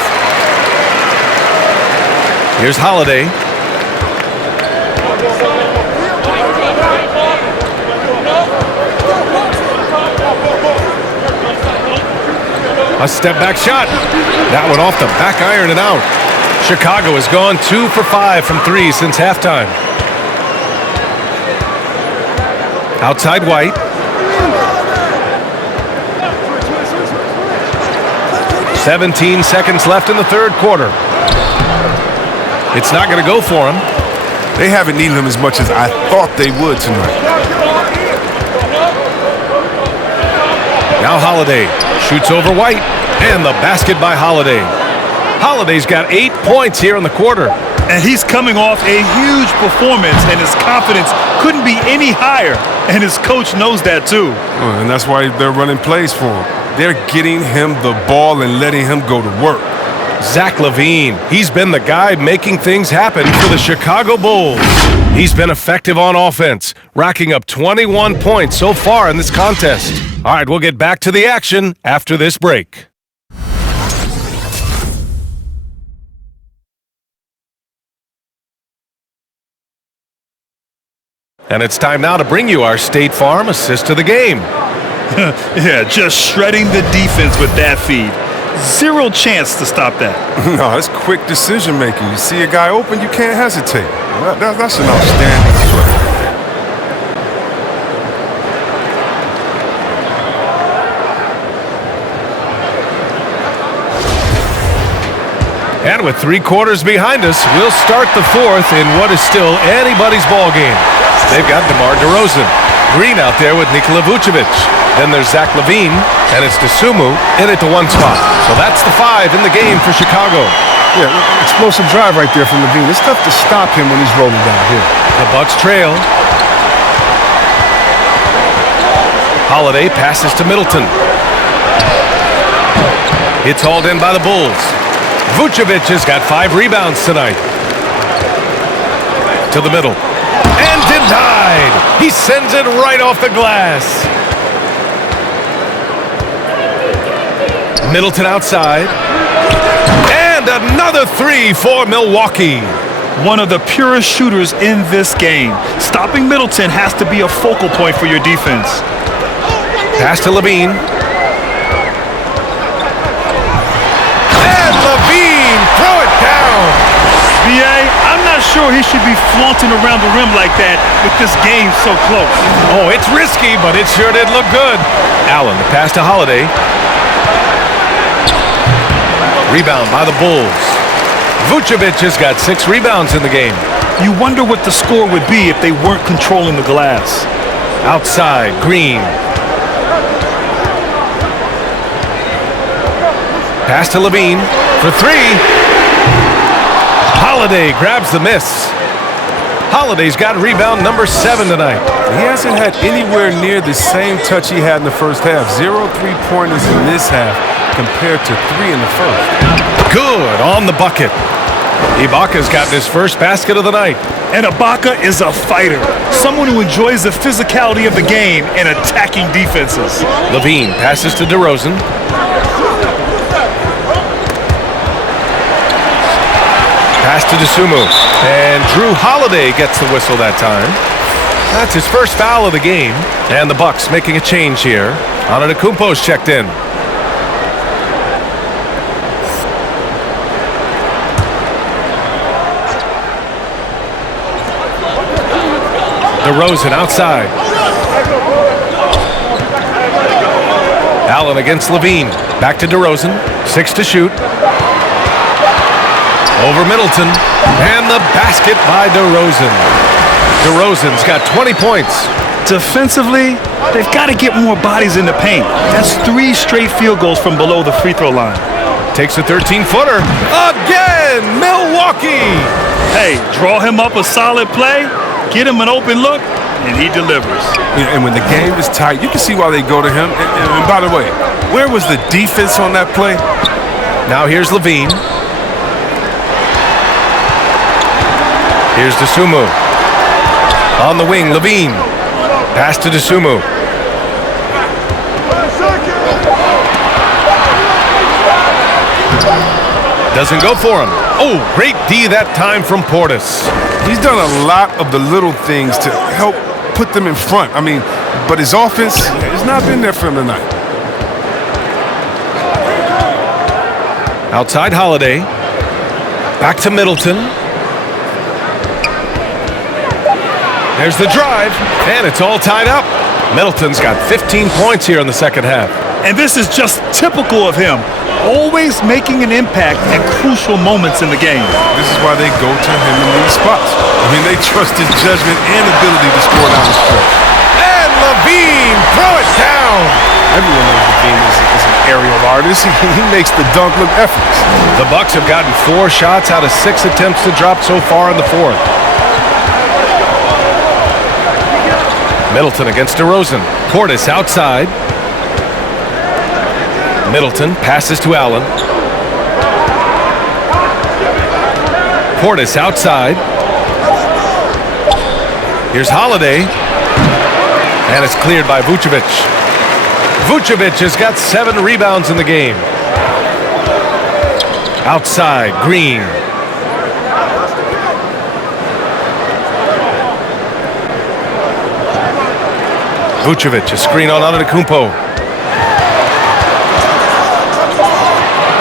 Here's Holiday. A step back shot. That one off the back iron and out. Chicago has gone 2 for 5 from 3 since halftime. Outside White. "17 seconds left in the third quarter. It's not going to go for him. They haven't needed him as much as I thought they would tonight. Now Holiday shoots over White, and the basket by Holiday. Holiday's got 8 points here in the quarter. And he's coming off a huge performance, and his confidence couldn't be any higher. And his coach knows that too. And that's why they're running plays for him. They're getting him the ball and letting him go to work. Zach LaVine. He's been the guy making things happen for the Chicago Bulls. He's been effective on offense, racking up 21 points so far in this contest. All right, we'll get back to the action after this break. And it's time now to bring you our State Farm assist of the game. Yeah, just shredding the defense with that feed. Zero chance to stop that. No, it's quick decision making. You see a guy open, you can't hesitate. That's an outstanding play. And with 3 quarters behind us, we'll start the fourth in what is still anybody's ball game. They've got DeMar DeRozan. Green out there with Nikola Vucevic. Then there's Zach LaVine, and it's DeSumo in at the 1 spot. So that's the 5 in the game for Chicago. Yeah, explosive drive right there from LaVine. It's tough to stop him when he's rolling down here. The Bucks trail. Holiday passes to Middleton. It's hauled in by the Bulls. Vucevic has got 5 rebounds tonight. To the middle. And denied. He sends it right off the glass. Middleton outside. And another 3 for Milwaukee. One of the purest shooters in this game. Stopping Middleton has to be a focal point for your defense. Pass to LaVine. And LaVine, throw it down. B.A., I'm not sure he should be flaunting around the rim like that with this game so close. Oh, it's risky, but it sure did look good. Allen, the pass to Holiday. Rebound by the Bulls. Vucevic has got 6 rebounds in the game. You wonder what the score would be if they weren't controlling the glass. Outside, Green. Pass to LaVine for 3. Holiday grabs the miss. Holiday's got rebound number 7 tonight. He hasn't had anywhere near the same touch he had in the first half. 0 3-pointers in this half compared to 3 in the first. Good on the bucket. Ibaka's gotten his first basket of the night. And Ibaka is a fighter. Someone who enjoys the physicality of the game and attacking defenses. LaVine passes to DeRozan. Pass to DeSumo. And Drew Holiday gets the whistle that time. That's his first foul of the game. And the Bucks making a change here. Antetokounmpo's checked in. DeRozan outside. Allen against LaVine. Back to DeRozan. 6 to shoot. Over Middleton. And the basket by DeRozan. DeRozan's got 20 points. Defensively, they've got to get more bodies in the paint. That's 3 straight field goals from below the free throw line. Takes a 13-footer. Again, Milwaukee. Hey, draw him up a solid play, get him an open look, and he delivers. Yeah, and when the game is tight, you can see why they go to him. And by the way, where was the defense on that play? Now here's LaVine. Here's DeSumo. On the wing, LaVine. Pass to DeSumo. Doesn't go for him. Oh, great D that time from Portis. He's done a lot of the little things to help put them in front. I mean, but his offense has not been there for him tonight. Outside Holiday. Back to Middleton. There's the drive, and it's all tied up. Middleton's got 15 points here in the second half. And this is just typical of him. Always making an impact at crucial moments in the game. This is why they go to him in these spots. I mean, they trust his judgment and ability to score down the stretch. And LaVine, throw it down. Everyone knows LaVine is an aerial artist. He makes the dunk look effortless. The Bucks have gotten 4 shots out of 6 attempts to drop so far in the fourth. Middleton against DeRozan. Portis outside. Middleton passes to Allen. Portis outside. Here's Holiday. And it's cleared by Vucevic. Vucevic has got 7 rebounds in the game. Outside, Green. Vucevic, a screen on Antetokounmpo.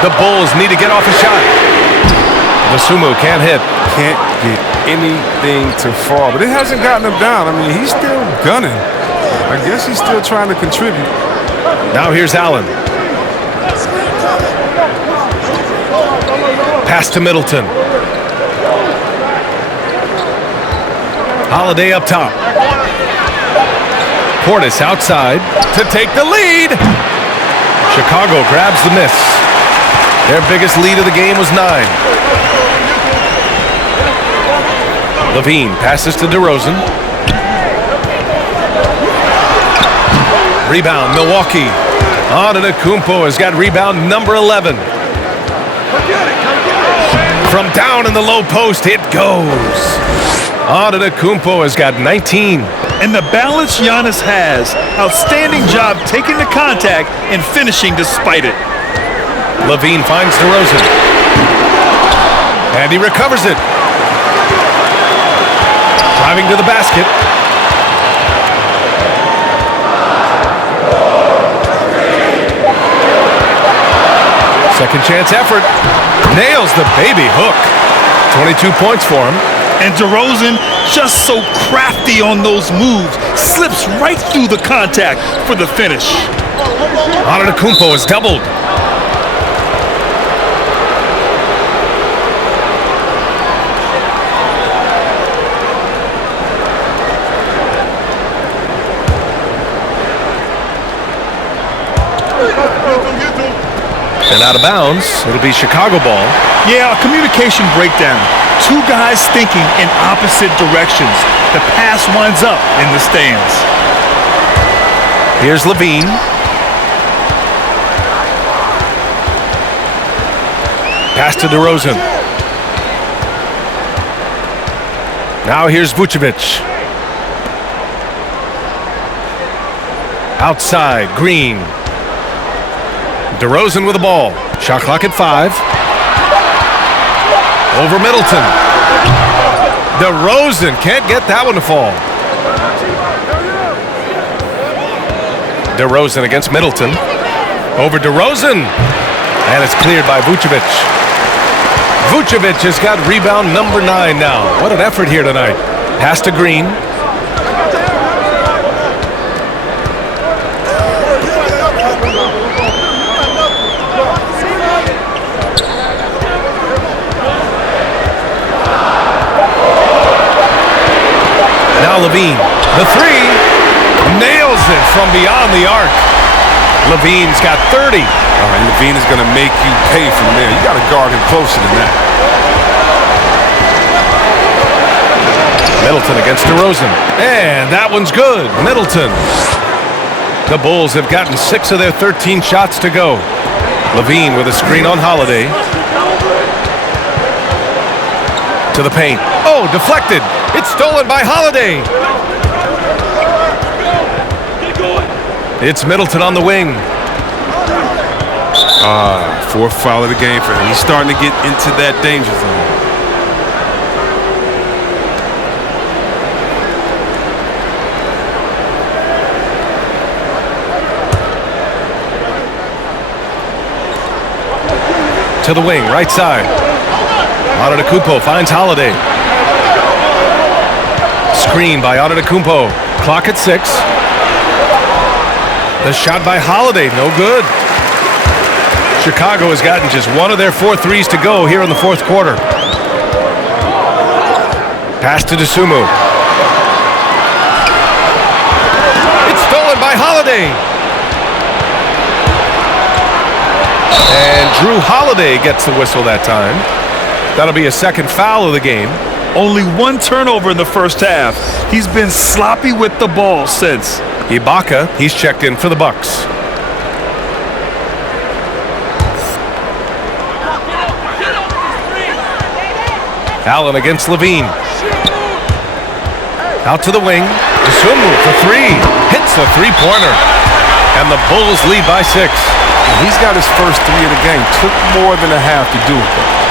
The Bulls need to get off a shot. Dosunmu can't hit. Can't get anything to fall, but it hasn't gotten him down. I mean, he's still gunning. I guess he's still trying to contribute. Now here's Allen. Pass to Middleton. Holiday up top. Portis outside to take the lead. Chicago grabs the miss. Their biggest lead of the game was 9. Levine passes to DeRozan. Rebound, Milwaukee. Antetokounmpo has got rebound number 11. From down in the low post, it goes. Antetokounmpo has got 19. And the balance Giannis has, outstanding job taking the contact and finishing despite it. Levine finds DeRozan. And he recovers it. Driving to the basket. Second chance effort. Nails the baby hook. 22 points for him. And DeRozan, just so crafty on those moves, slips right through the contact for the finish. Antetokounmpo is doubled. And out of bounds, it'll be Chicago ball. Yeah, a communication breakdown. 2 guys thinking in opposite directions. The pass winds up in the stands. Here's Levine. Pass to DeRozan. Now here's Vucevic. Outside, Green. DeRozan with the ball. Shot clock at 5. Over Middleton. DeRozan can't get that one to fall. DeRozan against Middleton. Over DeRozan. And it's cleared by Vucevic. Vucevic has got rebound number 9 now. What an effort here tonight. Pass to Green. Now Levine, the 3, nails it from beyond the arc. Levine's got 30. All right, Levine is going to make you pay from there. You got to guard him closer than that. Middleton against DeRozan. And that one's good. Middleton. The Bulls have gotten 6 of their 13 shots to go. Levine with a screen on Holiday. To the paint. Oh, deflected. It's stolen by Holiday. It's Middleton on the wing. 4th foul of the game for him. He's starting to get into that danger zone. To the wing, right side. Antetokounmpo finds Holiday. Screen by Antetokounmpo. Clock at 6. The shot by Holiday, no good. Chicago has gotten just 1 of their 4 threes to go here in the 4th quarter. Pass to Dosunmu. It's stolen by Holiday. And Drew Holiday gets the whistle that time. That'll be a 2nd foul of the game. Only 1 turnover in the first half. He's been sloppy with the ball since. Ibaka, he's checked in for the Bucks. Allen against Levine. Out to the wing. Sumu for three. Hits a three-pointer. And the Bulls lead by 6. He's got his first 3 of the game. Took more than a half to do it, though.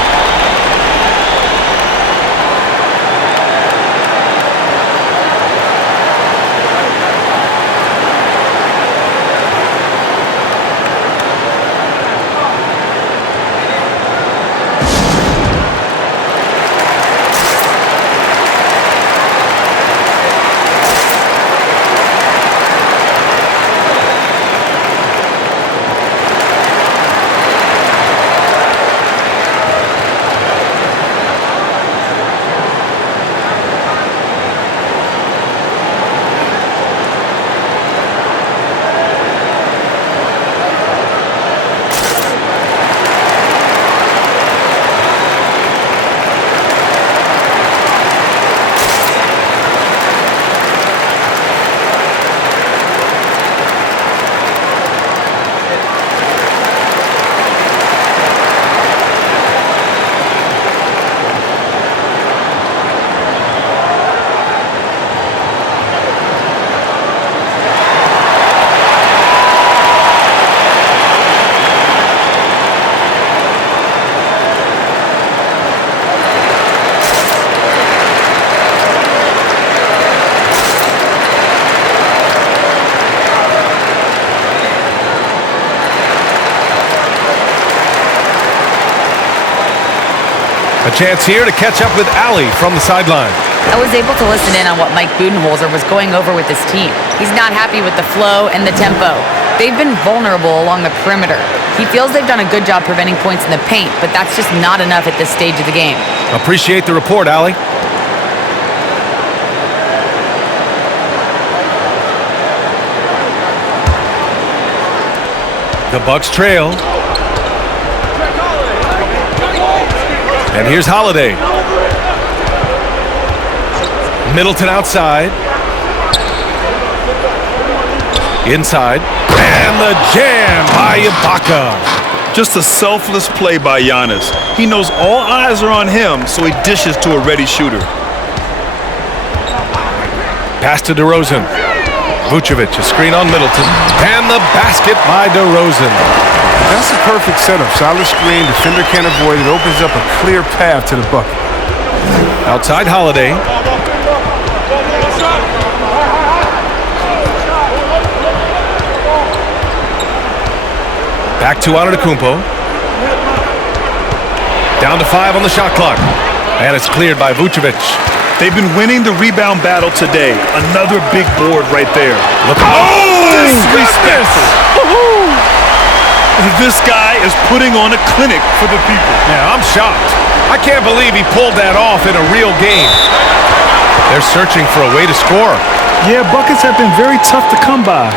A chance here to catch up with Allie from the sideline. I was able to listen in on what Mike Budenholzer was going over with his team. He's not happy with the flow and the tempo. They've been vulnerable along the perimeter. He feels they've done a good job preventing points in the paint, but that's just not enough at this stage of the game. Appreciate the report, Allie. The Bucks trail. And here's Holiday. Middleton outside. Inside. And the jam by Ibaka. Just a selfless play by Giannis. He knows all eyes are on him, so he dishes to a ready shooter. Pass to DeRozan. Vucevic, a screen on Middleton. And the basket by DeRozan. That's a perfect setup. Solid screen, defender can't avoid it. Opens up a clear path to the bucket. Outside Holiday. Back to Antetokounmpo. Down to 5 on the shot clock. And it's cleared by Vucevic. They've been winning the rebound battle today. Another big board right there. Look. Oh, disrespectful. This guy is putting on a clinic for the people. Yeah, I'm shocked. I can't believe he pulled that off in a real game. They're searching for a way to score. Yeah, buckets have been very tough to come by.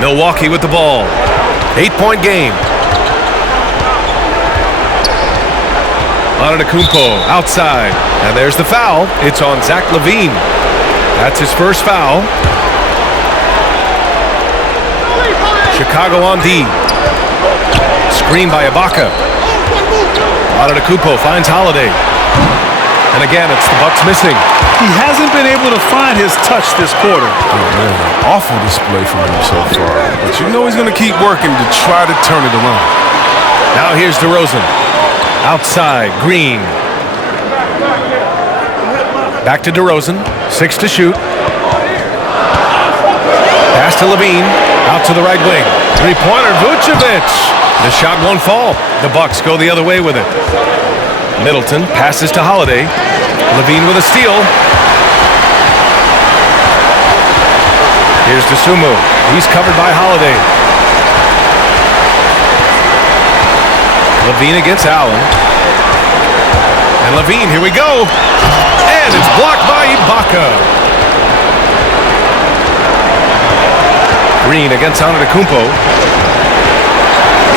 Milwaukee with the ball. 8-point game. Antetokounmpo outside. And there's the foul. It's on Zach LaVine. That's his first foul. Chicago on D. Screen by Ibaka. Antetokounmpo finds Holiday. And again, it's the Bucks missing. He hasn't been able to find his touch this quarter. Oh, man. Awful display from him so far. But you know he's going to keep working to try to turn it around. Now here's DeRozan. Outside, Green. Back to DeRozan. 6 to shoot. Pass to LaVine. Out to the right wing. Three-pointer, Vucevic. The shot won't fall. The Bucks go the other way with it. Middleton passes to Holiday. LaVine with a steal. Here's Dosunmu. He's covered by Holiday. LaVine against Allen. And LaVine, here we go. And it's blocked by Ibaka. Green against Antetokounmpo.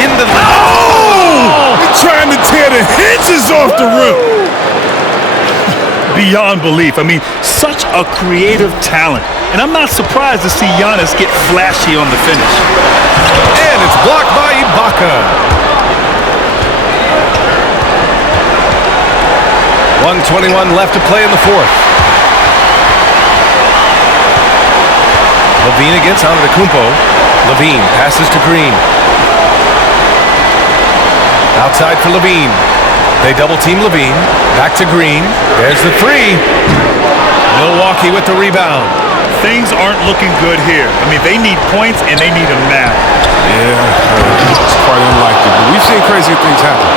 Into the... Oh! He's trying to tear the hinges off the rim. Beyond belief. I mean, such a creative talent. And I'm not surprised to see Giannis get flashy on the finish. And it's blocked by Ibaka. 1:21 left to play in the fourth. LaVine against Antetokounmpo. LaVine passes to Green. Outside for LaVine. They double-team LaVine. Back to Green. There's the three. Milwaukee with the rebound. Things aren't looking good here. I mean, they need points, and they need them now. Yeah, it's quite unlikely. But we've seen crazy things happen.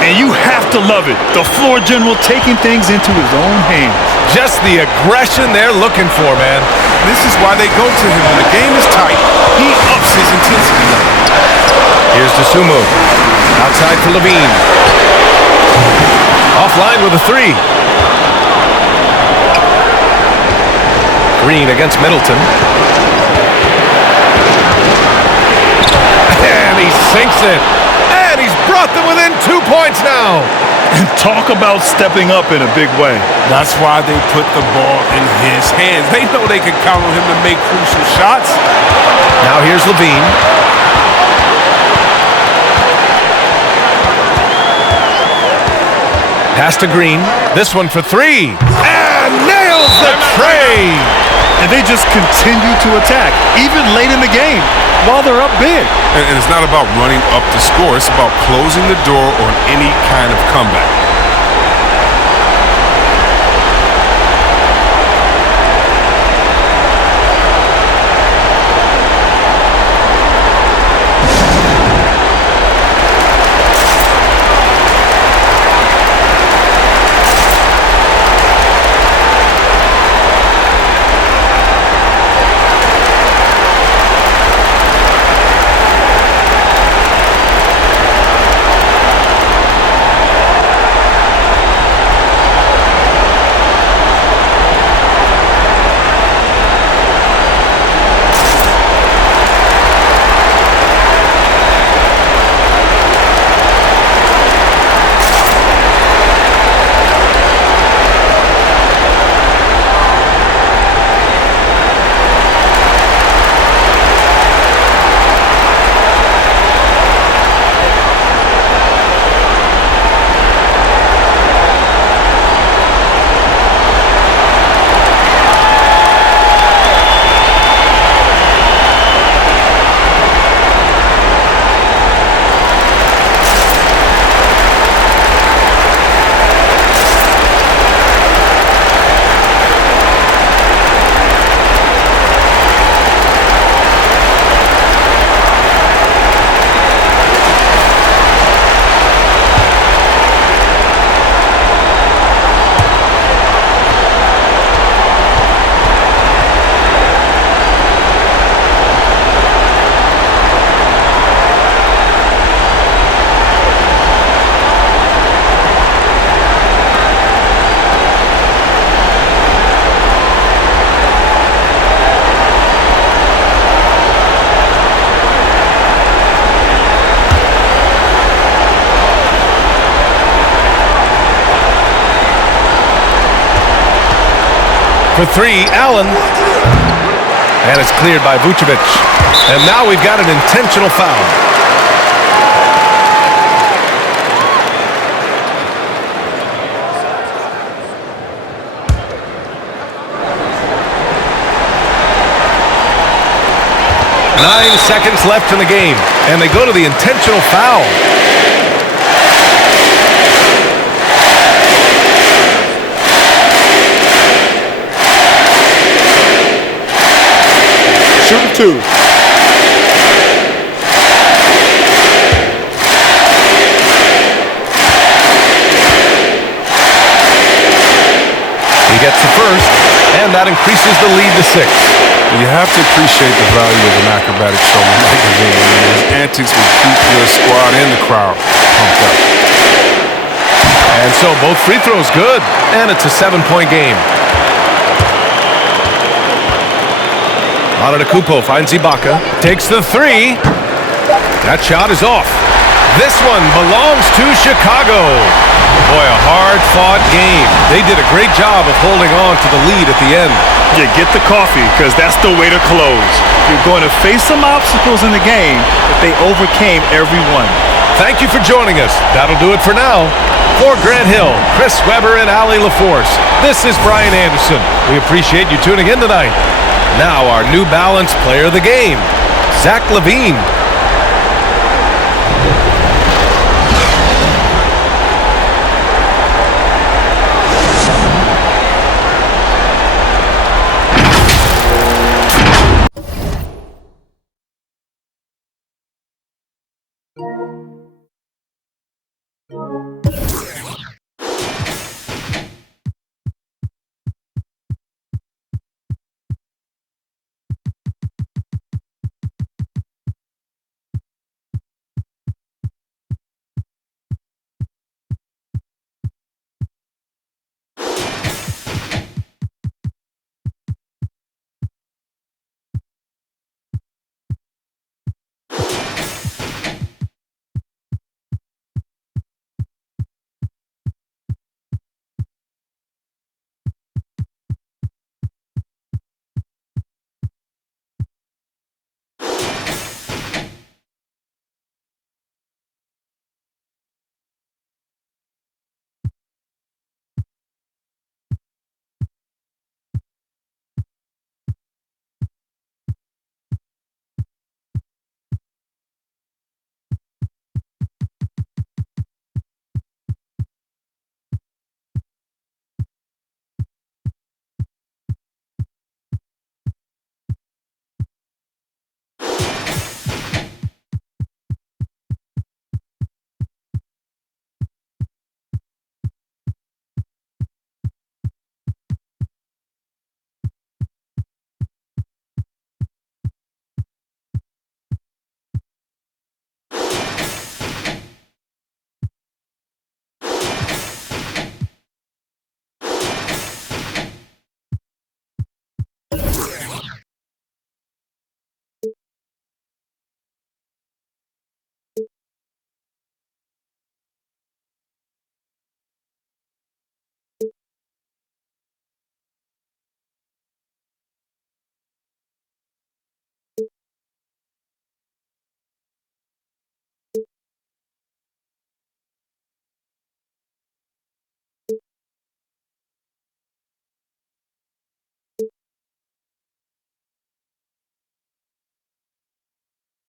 And you have to love it. The floor general taking things into his own hands. Just the aggression they're looking for, man. This is why they go to him. When the game is tight, he ups his intensity level. Here's Dosunmu. Outside for LaVine. Offline with a three. Green against Middleton. And he sinks it. And he's brought them within 2 points now. And talk about stepping up in a big way. That's why they put the ball in his hands. They know they can count on him to make crucial shots. Now here's LaVine. Pass to Green. This one for three. And nails the tray. And they just continue to attack, even late in the game, while they're up big. And it's not about running up the score. It's about closing the door on any kind of comeback. For three, Allen. And it's cleared by Vucevic. And now we've got an intentional foul. Nine seconds left in the game, and they go to the intentional foul. Shooting two. He gets the first, and that increases the lead to 6. You have to appreciate the value of an acrobatic showman like Virginia. His antics will keep your squad and the crowd pumped up. And so both free throws good, and it's a 7-point game. Antetokounmpo finds Ibaka, takes the three. That shot is off. This one belongs to Chicago. Boy, a hard-fought game. They did a great job of holding on to the lead at the end. You get the coffee, because that's the way to close. You're going to face some obstacles in the game, but they overcame every one. Thank you for joining us. That'll do it for now. For Grant Hill, Chris Webber, and Ali LaForce, this is Brian Anderson. We appreciate you tuning in tonight. Now our New Balance player of the game, Zach Levine.